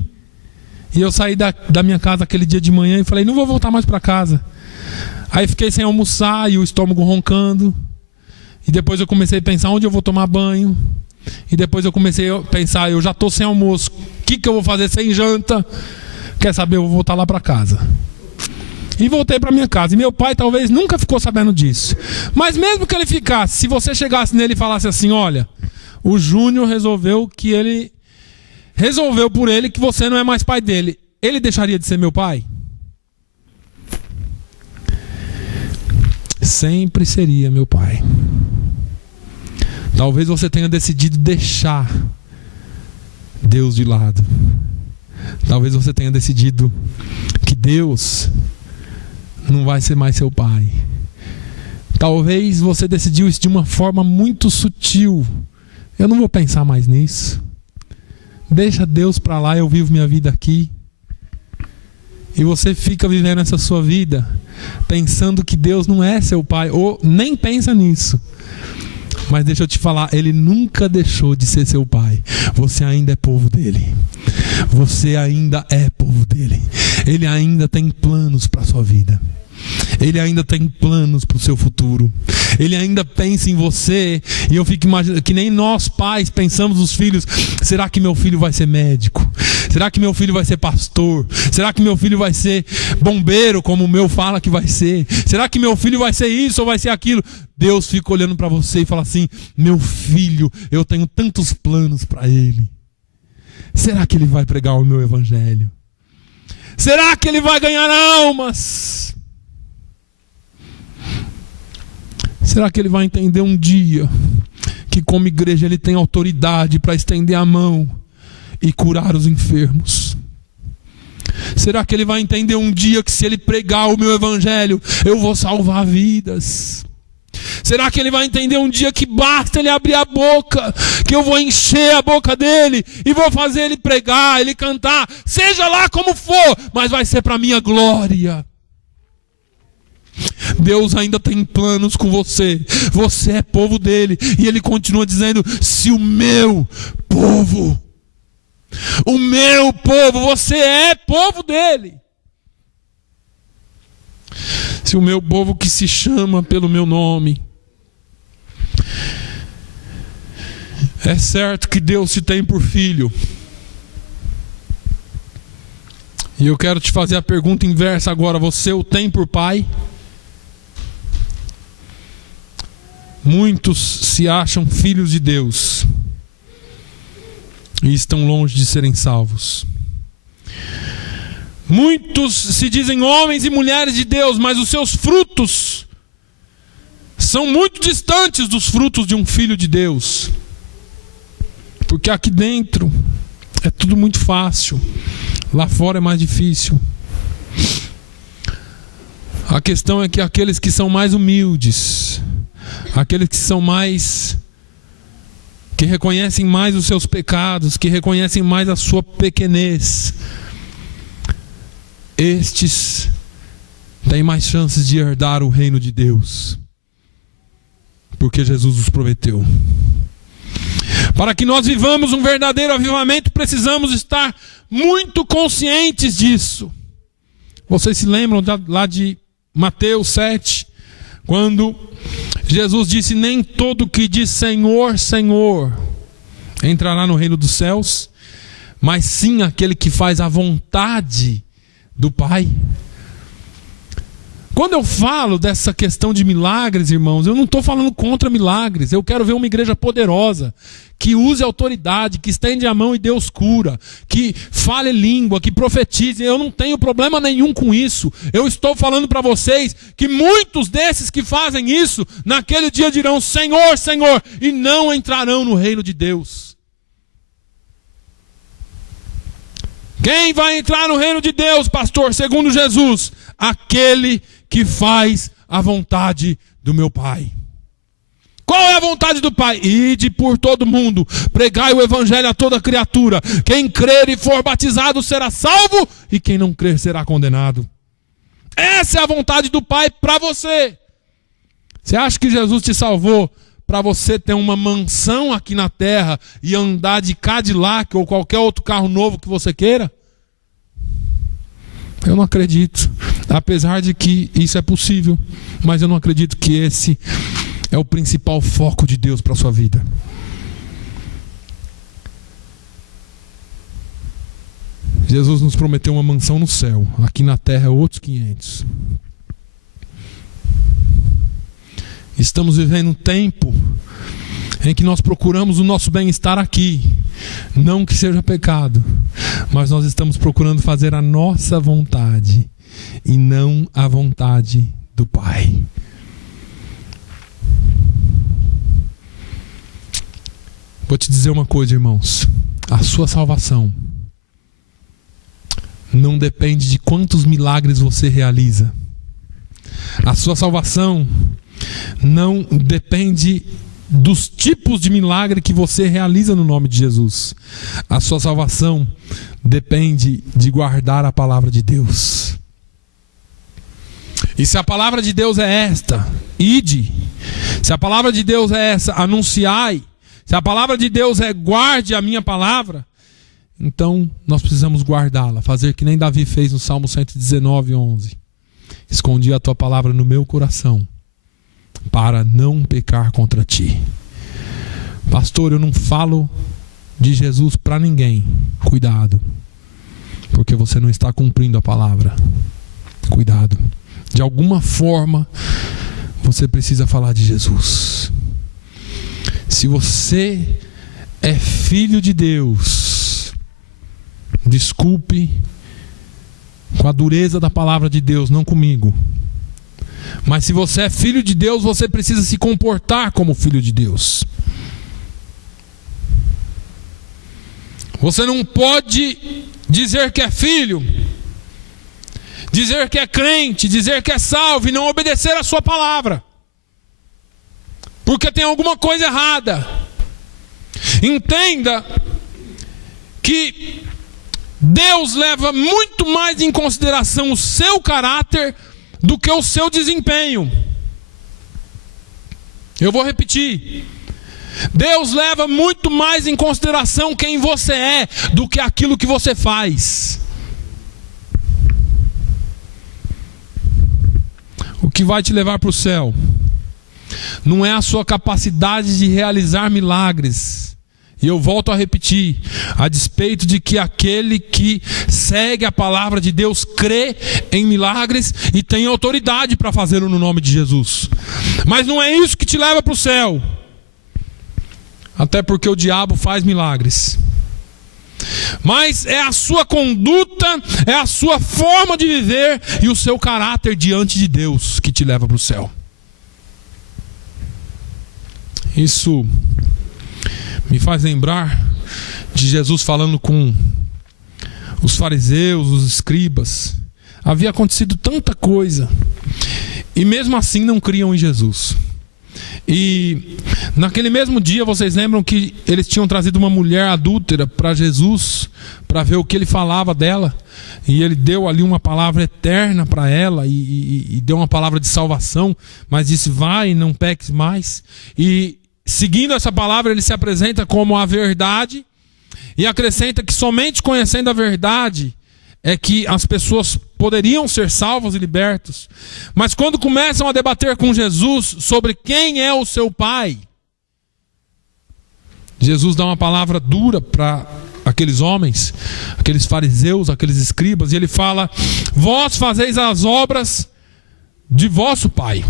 E eu saí da minha casa aquele dia de manhã e falei: não vou voltar mais para casa. Aí fiquei sem almoçar e o estômago roncando. E depois eu comecei a pensar onde eu vou tomar banho. E depois eu comecei a pensar: eu já estou sem almoço, o que eu vou fazer sem janta? Quer saber, eu vou voltar lá para casa. E voltei para minha casa. E meu pai talvez nunca ficou sabendo disso. Mas mesmo que ele ficasse, se você chegasse nele e falasse assim: olha, o Júnior resolveu por ele que você não é mais pai dele, ele deixaria de ser meu pai? Sempre seria meu pai. Talvez você tenha decidido deixar Deus de lado. Talvez você tenha decidido que Deus não vai ser mais seu pai. Talvez você decidiu isso de uma forma muito sutil. Eu não vou pensar mais nisso. Deixa Deus para lá, eu vivo minha vida aqui. E você fica vivendo essa sua vida pensando que Deus não é seu pai, ou nem pensa nisso. Mas deixa eu te falar, Ele nunca deixou de ser seu pai. Você ainda é povo dele. Você ainda é povo dele. Ele ainda tem planos para a sua vida. Ele ainda tem planos para o seu futuro. Ele ainda pensa em você. E eu fico imaginando que nem nós pais pensamos nos filhos: será que meu filho vai ser médico? Será que meu filho vai ser pastor? Será que meu filho vai ser bombeiro, como o meu fala que vai ser? Será que meu filho vai ser isso ou vai ser aquilo? Deus fica olhando para você e fala assim: meu filho, eu tenho tantos planos para ele. Será que ele vai pregar o meu evangelho? Será que ele vai ganhar almas? Será que ele vai entender um dia que como igreja ele tem autoridade para estender a mão e curar os enfermos? Será que ele vai entender um dia que se ele pregar o meu evangelho, eu vou salvar vidas? Será que ele vai entender um dia que basta ele abrir a boca, que eu vou encher a boca dele e vou fazer ele pregar, ele cantar, seja lá como for, mas vai ser para minha glória? Deus ainda tem planos com você. Você é povo dele. E ele continua dizendo: se o meu povo, você é povo dele. Se o meu povo que se chama pelo meu nome. É certo que Deus te tem por filho. E eu quero te fazer a pergunta inversa agora: você o tem por pai? Muitos se acham filhos de Deus e estão longe de serem salvos. Muitos se dizem homens e mulheres de Deus, mas os seus frutos são muito distantes dos frutos de um filho de Deus. Porque aqui dentro é tudo muito fácil, lá fora é mais difícil. A questão é que aqueles que são mais humildes, aqueles que são mais, que reconhecem mais os seus pecados, que reconhecem mais a sua pequenez, estes têm mais chances de herdar o reino de Deus, porque Jesus os prometeu. Para que nós vivamos um verdadeiro avivamento, precisamos estar muito conscientes disso. Vocês se lembram lá de Mateus 7, quando Jesus disse: nem todo que diz Senhor, Senhor entrará no reino dos céus, mas sim aquele que faz a vontade do Pai. Quando eu falo dessa questão de milagres, irmãos, eu não estou falando contra milagres. Eu quero ver uma igreja poderosa, que use autoridade, que estende a mão e Deus cura, que fale língua, que profetize. Eu não tenho problema nenhum com isso. Eu estou falando para vocês que muitos desses que fazem isso, naquele dia dirão Senhor, Senhor, e não entrarão no reino de Deus. Quem vai entrar no reino de Deus, pastor, segundo Jesus? Aquele que faz a vontade do meu Pai. Qual é a vontade do Pai? Ide por todo mundo, pregai o evangelho a toda criatura. Quem crer e for batizado será salvo, e quem não crer será condenado. Essa é a vontade do Pai para você. Você acha que Jesus te salvou para você ter uma mansão aqui na terra e andar de Cadillac ou qualquer outro carro novo que você queira? Eu não acredito. Apesar de que isso é possível, mas eu não acredito que esse é o principal foco de Deus para a sua vida. Jesus nos prometeu uma mansão no céu. Aqui na terra é outros 500. Estamos vivendo um tempo em que nós procuramos o nosso bem-estar aqui. Não que seja pecado, mas nós estamos procurando fazer a nossa vontade e não a vontade do Pai. Vou te dizer uma coisa, irmãos. A sua salvação não depende de quantos milagres você realiza. A sua salvação não depende dos tipos de milagre que você realiza no nome de Jesus. A sua salvação depende de guardar a palavra de Deus. E se a palavra de Deus é esta, ide. Se a palavra de Deus é essa, anunciai. Se a palavra de Deus é guarde a minha palavra, então nós precisamos guardá-la. Fazer que nem Davi fez no Salmo 119:11. Escondi a tua palavra no meu coração, para não pecar contra ti. Pastor, eu não falo de Jesus para ninguém. Cuidado, porque você não está cumprindo a palavra. Cuidado. De alguma forma, você precisa falar de Jesus. Se você é filho de Deus, desculpe com a dureza da palavra de Deus, não comigo. Mas se você é filho de Deus, você precisa se comportar como filho de Deus. Você não pode dizer que é filho dizer que é crente, dizer que é salvo e não obedecer a sua palavra, porque tem alguma coisa errada. Entenda que Deus leva muito mais em consideração o seu caráter do que o seu desempenho. Eu vou repetir. Deus leva muito mais em consideração quem você é do que aquilo que você faz. O que vai te levar para o céu não é a sua capacidade de realizar milagres. E eu volto a repetir, a despeito de que aquele que segue a palavra de Deus crê em milagres e tem autoridade para fazê-lo no nome de Jesus. Mas não é isso que te leva para o céu. Até porque o diabo faz milagres. Mas é a sua conduta, é a sua forma de viver e o seu caráter diante de Deus que te leva para o céu. Isso me faz lembrar de Jesus falando com os fariseus, os escribas. Havia acontecido tanta coisa e mesmo assim não criam em Jesus. E naquele mesmo dia, vocês lembram que eles tinham trazido uma mulher adúltera para Jesus, para ver o que ele falava dela, e ele deu ali uma palavra eterna para ela, e deu uma palavra de salvação, mas disse: vai, não peques mais. E seguindo essa palavra, ele se apresenta como a verdade, e acrescenta que somente conhecendo a verdade é que as pessoas poderiam ser salvos e libertos. Mas quando começam a debater com Jesus sobre quem é o seu pai, Jesus dá uma palavra dura para aqueles homens, aqueles fariseus, aqueles escribas, e ele fala: vós fazeis as obras de vosso pai.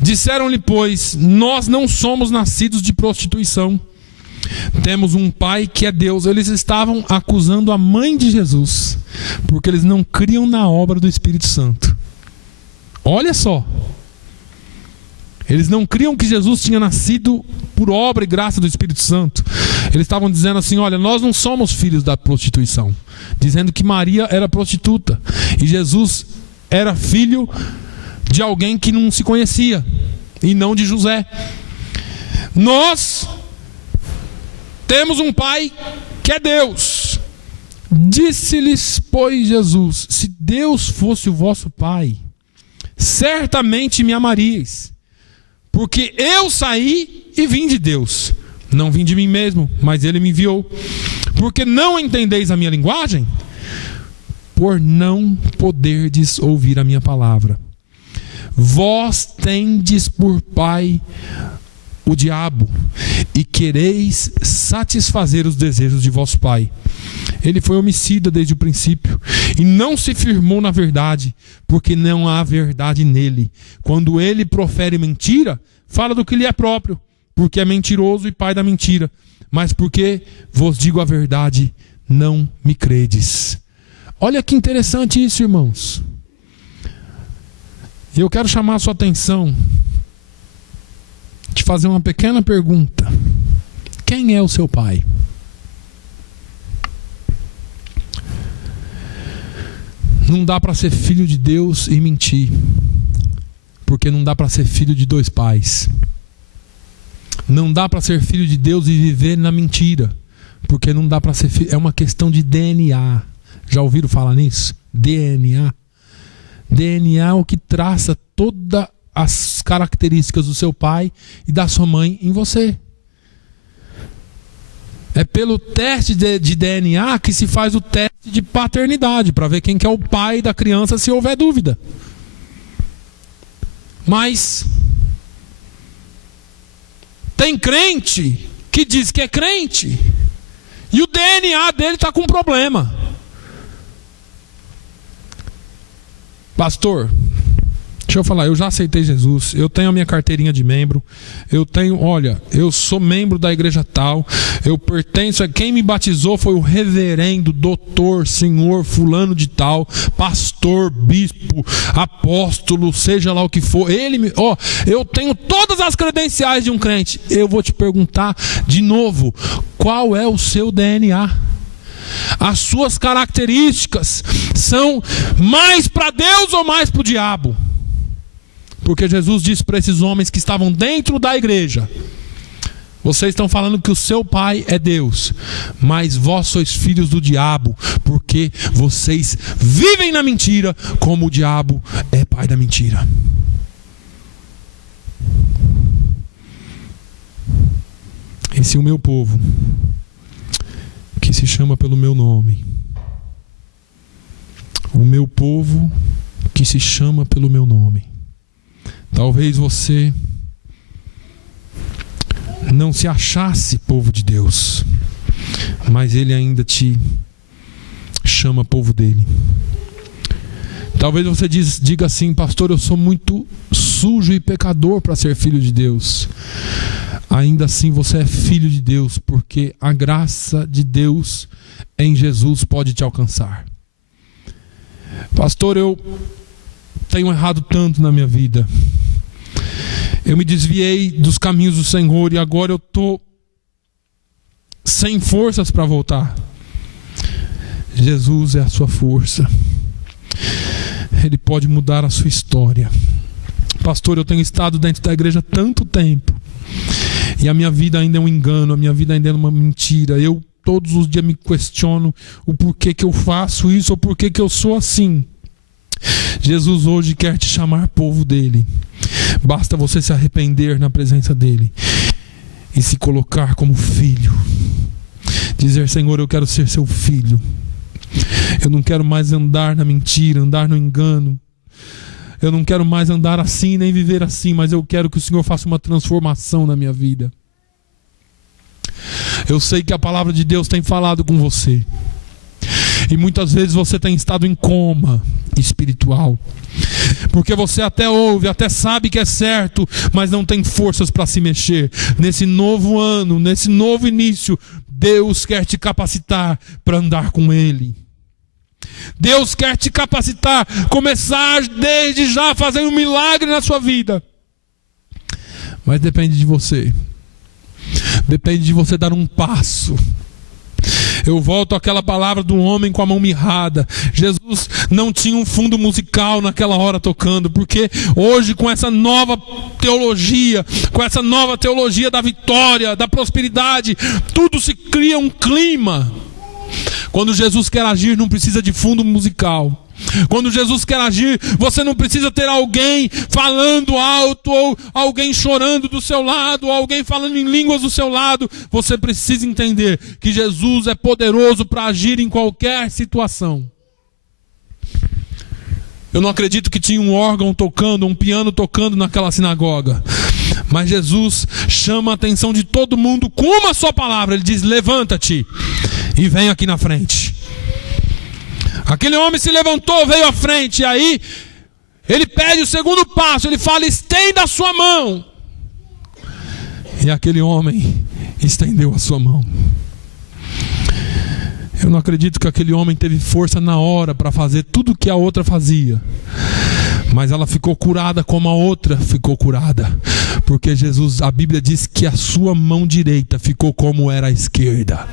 Disseram-lhe, pois, nós não somos nascidos de prostituição. Temos um pai que é Deus. Eles estavam acusando a mãe de Jesus, porque eles não criam na obra do Espírito Santo. Olha só. Eles não criam que Jesus tinha nascido por obra e graça do Espírito Santo. Eles estavam dizendo assim: olha, nós não somos filhos da prostituição. Dizendo que Maria era prostituta e Jesus era filho de alguém que não se conhecia, e não de José. Nós temos um pai que é Deus. Disse-lhes, pois, Jesus: se Deus fosse o vosso pai, certamente me amaríeis, porque eu saí e vim de Deus. Não vim de mim mesmo, mas ele me enviou. Porque não entendeis a minha linguagem? Por não poderdes ouvir a minha palavra. Vós tendes por pai o diabo, e quereis satisfazer os desejos de vosso pai. Ele foi homicida desde o princípio, e não se firmou na verdade, porque não há verdade nele. Quando ele profere mentira, fala do que lhe é próprio, porque é mentiroso e pai da mentira. Mas porque vos digo a verdade, não me credes. Olha que interessante isso, irmãos. E eu quero chamar a sua atenção, te fazer uma pequena pergunta: quem é o seu pai? Não dá para ser filho de Deus e mentir, porque não dá para ser filho de dois pais. Não dá para ser filho de Deus e viver na mentira, porque não dá para ser filho. É uma questão de DNA. Já ouviram falar nisso? DNA. DNA é o que traça todas as características do seu pai e da sua mãe em você. É pelo teste de DNA que se faz o teste de paternidade, para ver quem que é o pai da criança, se houver dúvida. Mas tem crente que diz que é crente e o DNA dele está com problema. Pastor, deixa eu falar, eu já aceitei Jesus, eu tenho a minha carteirinha de membro, eu sou membro da igreja tal, eu pertenço a quem me batizou foi o reverendo, doutor, senhor, fulano de tal, pastor, bispo, apóstolo, seja lá o que for, eu tenho todas as credenciais de um crente. Eu vou te perguntar de novo, qual é o seu DNA? as suas características são mais para Deus ou mais para o diabo? Porque Jesus disse para esses homens que estavam dentro da igreja: vocês estão falando que o seu pai é Deus, mas vós sois filhos do diabo, porque vocês vivem na mentira, como o diabo é pai da mentira. E se o meu povo, que se chama pelo meu nome, o meu povo que se chama pelo meu nome, talvez você não se achasse povo de Deus, mas Ele ainda te chama povo dele. Talvez você diga assim: pastor, eu sou muito sujo e pecador para ser filho de Deus. Ainda assim você é filho de Deus, porque a graça de Deus em Jesus pode te alcançar. Pastor, eu tenho errado tanto na minha vida. Eu me desviei dos caminhos do Senhor e agora eu estou sem forças para voltar. Jesus é a sua força. Ele pode mudar a sua história. Pastor, eu tenho estado dentro da igreja há tanto tempo e a minha vida ainda é um engano, a minha vida ainda é uma mentira. Eu todos os dias me questiono o porquê que eu faço isso ou porquê que eu sou assim. Jesus hoje quer te chamar povo dele. Basta você se arrepender na presença dele e se colocar como filho. Dizer: Senhor, eu quero ser seu filho. Eu não quero mais andar na mentira, andar no engano. Eu não quero mais andar assim, nem viver assim, mas eu quero que o Senhor faça uma transformação na minha vida. Eu sei que a palavra de Deus tem falado com você. E muitas vezes você tem estado em coma espiritual, porque você até ouve, até sabe que é certo, mas não tem forças para se mexer. Nesse novo ano, nesse novo início, Deus quer te capacitar para andar com Ele. Deus quer te capacitar, começar desde já a fazer um milagre na sua vida. Mas depende de você. Depende de você dar um passo. Eu volto àquela palavra do homem com a mão mirrada. Jesus não tinha um fundo musical naquela hora tocando, porque hoje com essa nova teologia, da vitória, da prosperidade, tudo se cria um clima. Quando Jesus quer agir, não precisa de fundo musical. Quando Jesus quer agir, você não precisa ter alguém falando alto, ou alguém chorando do seu lado, ou alguém falando em línguas do seu lado. Você precisa entender que Jesus é poderoso para agir em qualquer situação. Eu não acredito que tinha um órgão tocando, um piano tocando naquela sinagoga. Mas Jesus chama a atenção de todo mundo com uma só palavra. Ele diz: levanta-te e vem aqui na frente. Aquele homem se levantou, veio à frente. E aí ele pede o segundo passo. Ele fala: estenda a sua mão. E aquele homem estendeu a sua mão. Eu não acredito que aquele homem teve força na hora para fazer tudo o que a outra fazia, mas ela ficou curada como a outra ficou curada, porque Jesus, a Bíblia diz que a sua mão direita ficou como era a esquerda.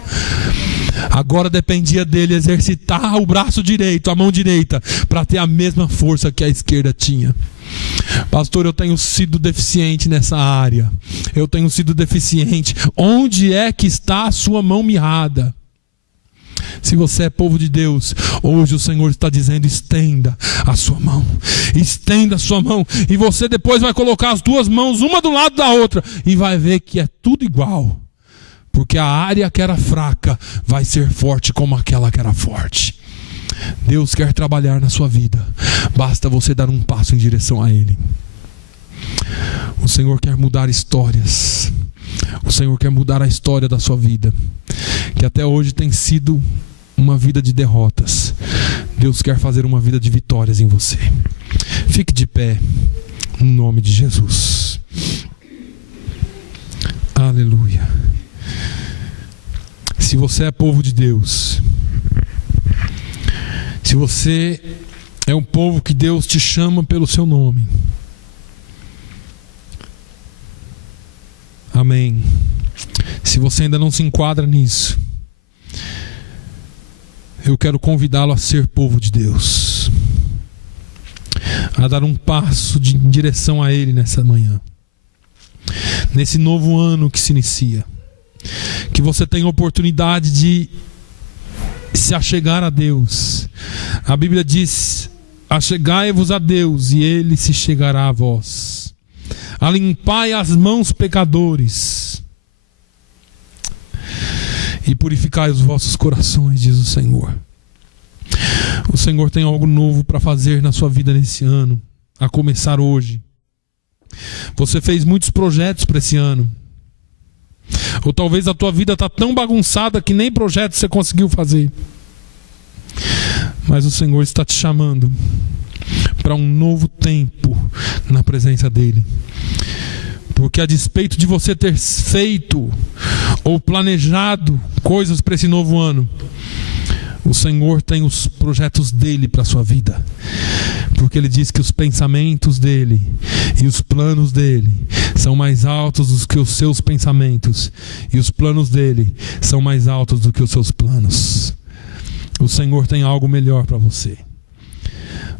Agora dependia dele exercitar o braço direito, a mão direita, para ter a mesma força que a esquerda tinha. Pastor, eu tenho sido deficiente nessa área. Eu tenho sido deficiente. Onde é que está a sua mão mirrada? Se você é povo de Deus, hoje o Senhor está dizendo: estenda a sua mão. Estenda a sua mão. E você depois vai colocar as duas mãos uma do lado da outra e vai ver que é tudo igual. Porque a área que era fraca vai ser forte como aquela que era forte. Deus quer trabalhar na sua vida. Basta você dar um passo em direção a Ele. O Senhor quer mudar histórias. O Senhor quer mudar a história da sua vida, que até hoje tem sido uma vida de derrotas. Deus quer fazer uma vida de vitórias em você. Fique de pé, no nome de Jesus. Aleluia. Se você é povo de Deus, se você é um povo que Deus te chama pelo seu nome, amém. Se você ainda não se enquadra nisso, eu quero convidá-lo a ser povo de Deus, a dar um passo em direção a Ele nessa manhã, nesse novo ano que se inicia. Que você tenha a oportunidade de se achegar a Deus. A Bíblia diz: achegai-vos a Deus e Ele se chegará a vós. Alimpai as mãos, pecadores, e purificai os vossos corações, diz o Senhor. O Senhor tem algo novo para fazer na sua vida nesse ano, a começar hoje. Você fez muitos projetos para esse ano, ou talvez a tua vida está tão bagunçada que nem projeto você conseguiu fazer. Mas o Senhor está te chamando para um novo tempo na presença dEle. Porque a despeito de você ter feito ou planejado coisas para esse novo ano, o Senhor tem os projetos dEle para a sua vida. Porque Ele diz que os pensamentos dEle e os planos dEle são mais altos do que os seus pensamentos, e os planos dEle são mais altos do que os seus planos. O Senhor tem algo melhor para você.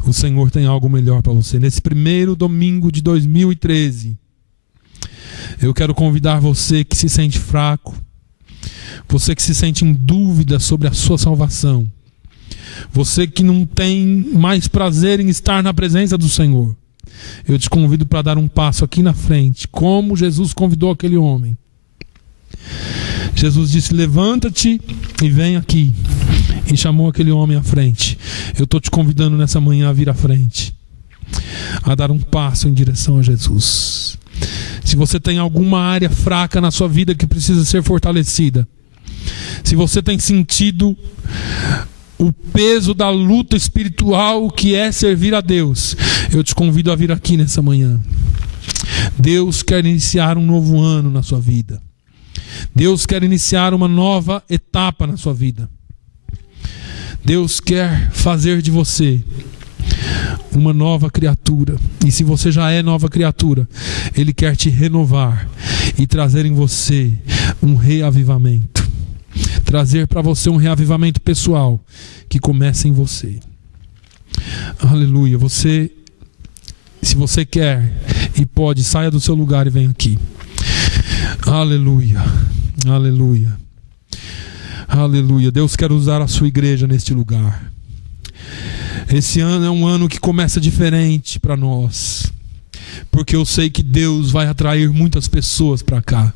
O Senhor tem algo melhor para você. Nesse primeiro domingo de 2013, eu quero convidar você que se sente fraco, você que se sente em dúvida sobre a sua salvação, você que não tem mais prazer em estar na presença do Senhor, eu te convido para dar um passo aqui na frente, como Jesus convidou aquele homem. Jesus disse: levanta-te e vem aqui, e chamou aquele homem à frente. Eu estou te convidando nessa manhã a vir à frente, a dar um passo em direção a Jesus. Se você tem alguma área fraca na sua vida que precisa ser fortalecida, se você tem sentido o peso da luta espiritual que é servir a Deus, eu te convido a vir aqui nessa manhã. Deus quer iniciar um novo ano na sua vida. Deus quer iniciar uma nova etapa na sua vida. Deus quer fazer de você uma nova criatura. E se você já é nova criatura, Ele quer te renovar e trazer em você um reavivamento. Trazer para você um reavivamento pessoal que começa em você. Aleluia. Se você quer e pode, saia do seu lugar e venha aqui. Aleluia. Aleluia. Aleluia. Deus quer usar a sua igreja neste lugar. Esse ano é um ano que começa diferente para nós, porque eu sei que Deus vai atrair muitas pessoas para cá.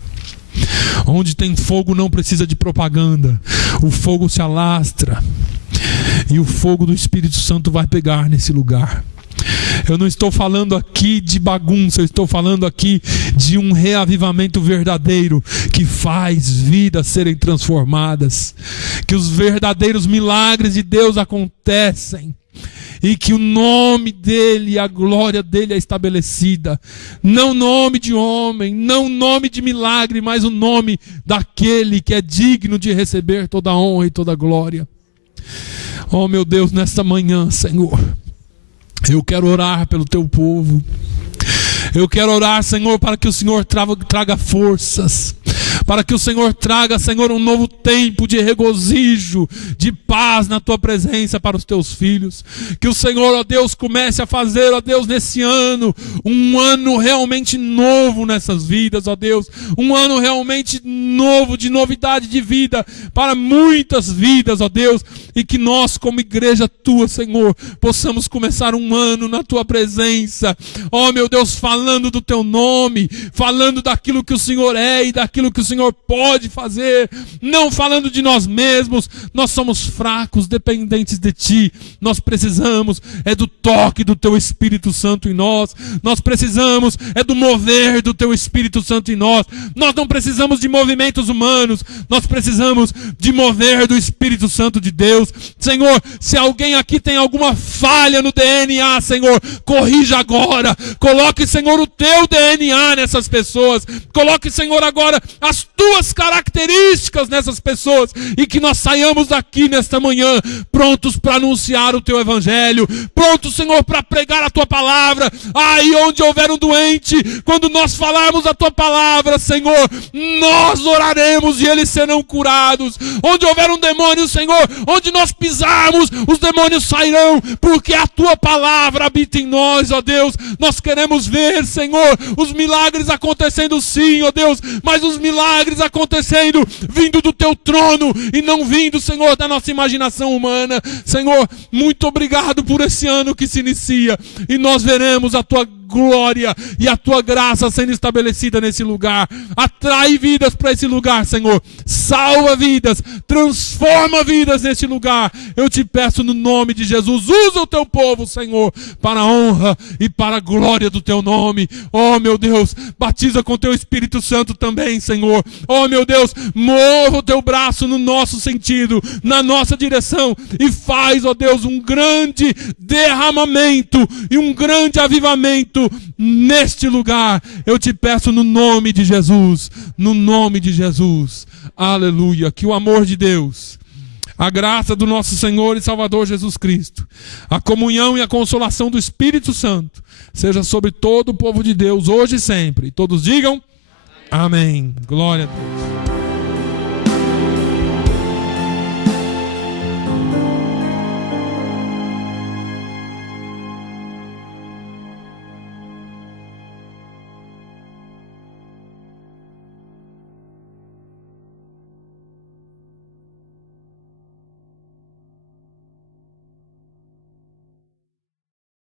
Onde tem fogo não precisa de propaganda. O fogo se alastra e o fogo do Espírito Santo vai pegar nesse lugar. Eu não estou falando aqui de bagunça, eu estou falando aqui de um reavivamento verdadeiro que faz vidas serem transformadas, que os verdadeiros milagres de Deus acontecem e que o nome dele e a glória dele é estabelecida. Não nome de homem, não nome de milagre, mas o nome daquele que é digno de receber toda a honra e toda a glória. Oh meu Deus, nesta manhã, Senhor, eu quero orar pelo teu povo. Eu quero orar, Senhor, para que o Senhor traga forças, para que o Senhor traga, Senhor, um novo tempo de regozijo, de paz na tua presença para os teus filhos. Que o Senhor, ó Deus, comece a fazer, ó Deus, nesse ano, um ano realmente novo nessas vidas, ó Deus, um ano realmente novo, de novidade de vida para muitas vidas, ó Deus, e que nós, como igreja tua, Senhor, possamos começar um ano na tua presença, ó meu Deus, falando do teu nome, falando daquilo que o Senhor é e daquilo que o Senhor pode fazer, não falando de nós mesmos. Nós somos fracos, dependentes de ti. Nós precisamos do toque do teu Espírito Santo em nós. Nós precisamos do mover do teu Espírito Santo em nós. Nós não precisamos de movimentos humanos, nós precisamos de mover do Espírito Santo de Deus. Senhor, se alguém aqui tem alguma falha no DNA, Senhor, corrija agora. Coloque, Senhor, o teu DNA nessas pessoas. Coloque, Senhor, agora as as tuas características nessas pessoas e que nós saiamos daqui nesta manhã prontos para anunciar o teu evangelho, prontos, Senhor, para pregar a tua palavra. Aí onde houver um doente, quando nós falarmos a tua palavra, Senhor, nós oraremos e eles serão curados. Onde houver um demônio, Senhor, onde nós pisarmos, os demônios sairão, porque a tua palavra habita em nós, ó Deus. Nós queremos ver, Senhor, os milagres acontecendo sim, ó Deus, mas os milagres acontecendo vindo do teu trono e não vindo, Senhor, da nossa imaginação humana. Senhor, muito obrigado por esse ano que se inicia e nós veremos a tua glória e a tua graça sendo estabelecida nesse lugar. Atrai vidas para esse lugar, Senhor. Salva vidas, transforma vidas nesse lugar. Eu te peço no nome de Jesus, usa o teu povo, Senhor, para a honra e para a glória do teu nome. Oh, meu Deus, batiza com teu Espírito Santo também, Senhor. Oh, meu Deus, mova o teu braço no nosso sentido, na nossa direção e faz, ó Deus, um grande derramamento e um grande avivamento neste lugar. Eu te peço no nome de Jesus, no nome de Jesus. Aleluia. Que o amor de Deus, a graça do nosso Senhor e Salvador Jesus Cristo, a comunhão e a consolação do Espírito Santo seja sobre todo o povo de Deus, hoje e sempre. Todos digam amém. Glória a Deus.